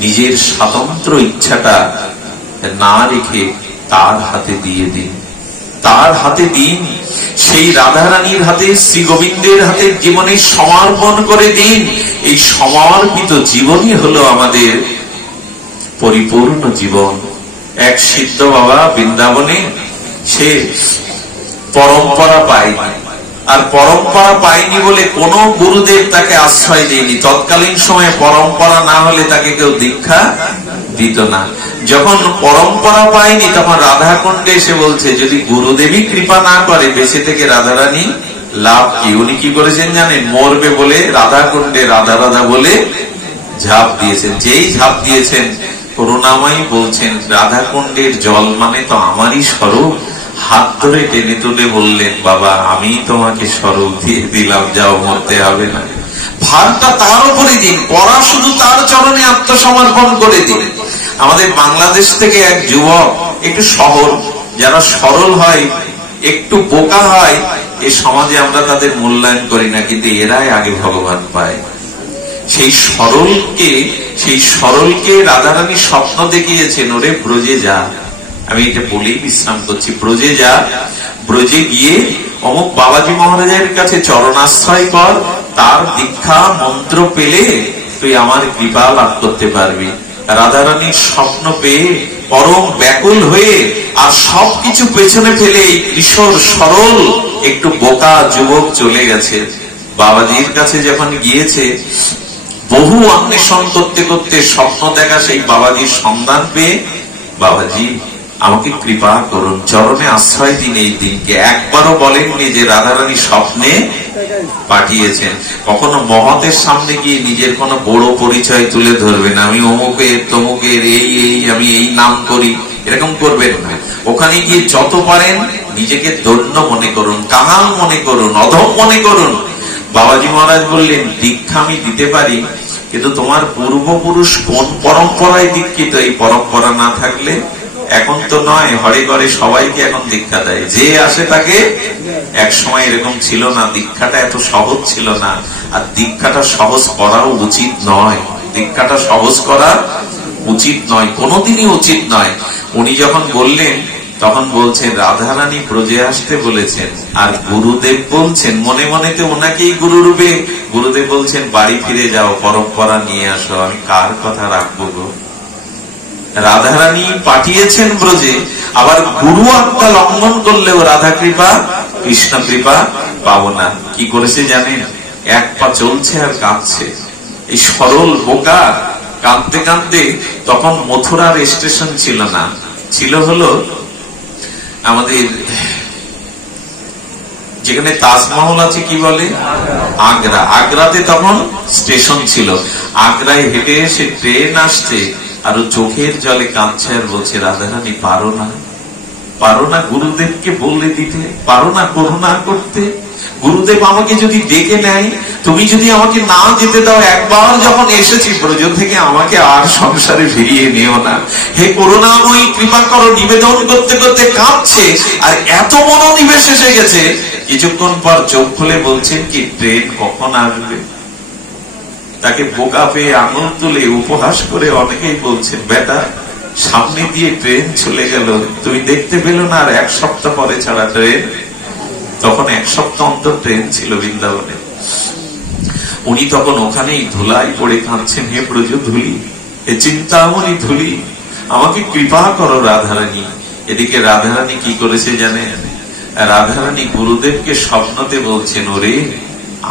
নিজের স্বাতন্ত্র ইচ্ছাটা না রেখে তার হাতে দিয়ে দিন, তার হাতে দিন। সেই রাধারানীর হাতে, শ্রী গোবিন্দের হাতে জীবনে সমর্পণ করে দিন। এই সমর্পিত জীবনই হলো আমাদের পরিপূর্ণ জীবন। এক সিদ্ধ বাবা বৃন্দাবনে, সে পরম্পরা পায়নি, আর পরম্পরা পায়নি বলে কোন গুরুদেব তাকে আশ্রয় দেয়নি। তৎকালীন সময়ে পরম্পরা না হলে তাকে কেউ দীক্ষা দিত না। যখন পরম্পরা পায়নি তখন রাধাকুণ্ডে এসে বলছে, যদি গুরুদেবী কৃপা না করে বেঁচে থেকে রাধারানী লাভ কি? উনি কি করেছেন জানেন? মরবে বলে রাধাকুণ্ডে রাধা রাধা বলে ঝাঁপ দিয়েছেন। যেই ঝাঁপ দিয়েছেন, করুণাময়ী বলছেন, রাধাকুণ্ডের জল মানে তো আমারই স্বরূপ। হাত ধরে টেনে তুলে বললেন, বাবা আমি তোমাকে স্বরূপ দিয়ে দিলাম, যাও, মরতে হবে না। ভারটা তার উপরে দিন, পড়া শুধু তার চরণে আত্মসমর্পণ করে দিন। আমাদের বাংলাদেশ থেকে এক যুবক, একটু সরল, যারা সরল হয়, একটু বোকা হয়, এই সমাজে আমরা তাদের মূল্যায়ন করি না, কিন্তু এরাই আগে ভগবান পায়। সেই সরলকে রাধারানী স্বপ্ন দেখিয়েছেন, ওরে ব্রজে যা। আমি এটা বলেই বিশ্রাম করছি। ব্রজে যা, ব্রজে গিয়ে অমুক বাবাজি মহারাজের কাছে চরণাশ্রয় কর, তার দীক্ষা মন্ত্র পেলে তুই আমার কৃপা লাভ করতে পারবি। রাধারানীর স্বপ্ন পেয়ে পরম ব্যাকুল হয়ে আর সবকিছু পেছনে ফেলে এই কিশোর সরল একটু বোকা যুবক চলে গেছে। বাবাজির কাছে যখন গিয়েছে, বহু অন্বেষণ করতে করতে স্বপ্ন দেখা সেই বাবাজির সন্ধান পেয়ে, বাবাজি আমাকে কৃপা করুন, চরণে আশ্রয় দিন এই দিনকে। একবারও বলেননি যে রাধারানী স্বপ্নে পাঠিয়েছেন। কখনো মহতের সামনে গিয়ে নিজের কোনো বড় পরিচয় তুলে ধরবেন, আমি অমুকের তমুকের, আমি এই নাম করি, এরকম করবেন না। ওখানে গিয়ে যত পারেন নিজেকে ধন্য মনে করুন, কাঙাল মনে করুন, অধম মনে করুন। বাবাজি মহারাজ বললেন, দীক্ষা আমি দিতে পারি, কিন্তু তোমার পূর্বপুরুষ কোন পরম্পরায় দীক্ষিত, এই পরম্পরা না থাকলে এখন তো নয়, হরে ঘরে সবাইকে এখন দীক্ষা দেয়, যে আসে তাকে। এক সময় এরকম ছিল না, দীক্ষাটা এত সহজ ছিল না, আর দীক্ষাটা সহজ করাও উচিত নয়। দীক্ষাটা সহজ করা উচিত নয়, কোনোদিনই উচিত নয়। উনি যখন বললেন, তখন বলছেন রাধারানী ব্রজে আসতে বলেছেন, আর গুরুদেব বলছেন, মনে মনেতে ওনাকেই গুরু রূপে, গুরুদেব বলছেন বাড়ি ফিরে যাও, পরম্পরা নিয়ে আসো। আমি কার কথা রাখবো গো? রাধারানী পাঠিয়েছেন ব্রজে, আবার গুরু আজ্ঞা লঙ্ঘন করলেও রাধা কৃপা, কৃষ্ণ কৃপা পাবো না। কি করেছে জানেন? এক পা চলছে আর কাঁদছে। এই সরল বোকা কাঁদতে কাঁদতে, তখন মথুরার স্টেশন ছিল না, ছিল হলো আমাদের যেখানে তাজমহল আছে, কি বলে, আগ্রা। আগ্রাতে তখন স্টেশন ছিল। আগ্রায় হেঁটে এসে ট্রেন আসছে, আর চোখের জলে কাঁদছে আর বলছে, রাধারানী পারো না, পারো না গুরুদেবকে বলে দিতে, পারো না করুণা করতে? গুরুদেব আমাকে যদি ডেকে নেয়, তুমি যদি আমাকে না যেতে দাও, একবার যখন এসেছি ব্রজ থেকে, আমাকে আর সংসারে ফিরিয়ে নিও না। হে করুণাময়ী কৃপা করো। নিবেদন করতে করতে কাঁদছে, আর এত মনোনিবেশ এসে গেছে, কিছুক্ষণ পর চোখ খুলে বলছেন কি, ট্রেন কখন আসবে? তাকে বোকা পেয়ে আঙুল তুলে উপহাস করে অনেকেই বলছেন, বেটা সামনে দিয়ে ট্রেন চলে গেল, তুমি দেখতে পেল না? আর এক সপ্তাহ পরে ছাড়া ট্রেন। তখন এক সপ্তাহ অন্তর ট্রেন ছিল বৃন্দাবনে। উনি তখন ওখানেই ধুলাই পড়ে কাঁদছেন, হে ব্রজ ধুলি, হে চিন্তামণি ধুলি, আমাকে কৃপা করো রাধারানী। এদিকে রাধারানী কি করেছে জানেন? রাধারানী গুরুদেবকে স্বপ্নতে বলছেন, ওরে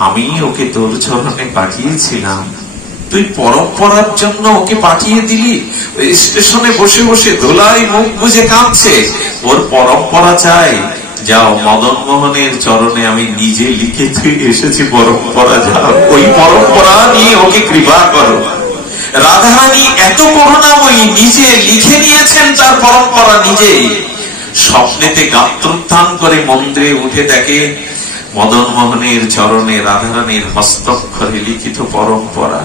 আমি ওকে তোর চরণে পাঠিয়েছিলাম, তুই পরম্পরার জন্য ওকে পাঠিয়ে দিলি। ওই স্টেশনে বসে বসে ধুলাই মুখ বুঝে কাঁদছে, ওর পরম্পরা চাই। যাও, মদন মোহনের চরণে আমি নিজে লিখে এসেছি পরম্পরা, যাও ওই পরম্পরা নিয়ে ওকে কৃপা করো। রাধারানী এত করুণাময়ী, নিজে লিখে নিয়েছেন তার পরম্পরা নিজেই। স্বপ্নেতে গাত্রোত্থান করে মন্দিরে উঠে দেখে মদন মোহনের চরণে রাধারানীর হস্তাক্ষরে লিখিত পরম্পরা।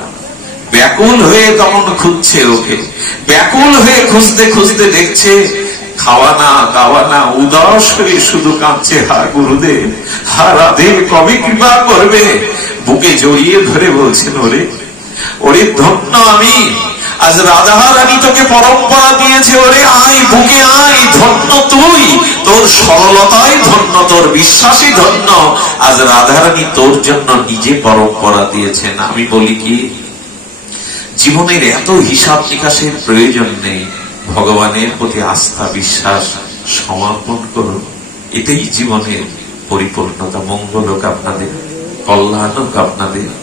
ব্যাকুল হয়ে তখন খুঁজছে ওকে, ব্যাকুল হয়ে খুঁজতে খুঁজতে দেখছে খাওয়া না দাওয়া না, উদাস হয়ে শুধু কাঁদছে, হা গুরুদেব, হা রাধে, কবে কৃপা করবে? বুকে জড়িয়ে ধরে বলছেন, ওরে ওরে ধন্য আমি, আজ রাধা রানী তোকে পরম্পরা দিয়েছে, ওরে আয় বুকে আয়, ধন্য তুই, তোর সরলতাই ধন্য, তোর বিশ্বাসই ধন্য। আজ রাধা রানী তোর জন্য নিজে পরম্পরা দিয়েছেন। আমি বলি কি, জীবনের এত হিসাব নিকাশের প্রয়োজন নেই। ভগবানের প্রতি আস্থা বিশ্বাস সমর্পণ করুন, এতেই জীবনের পরিপূর্ণতা। মঙ্গল হোক আপনাদের, কল্যাণ হোক আপনাদের।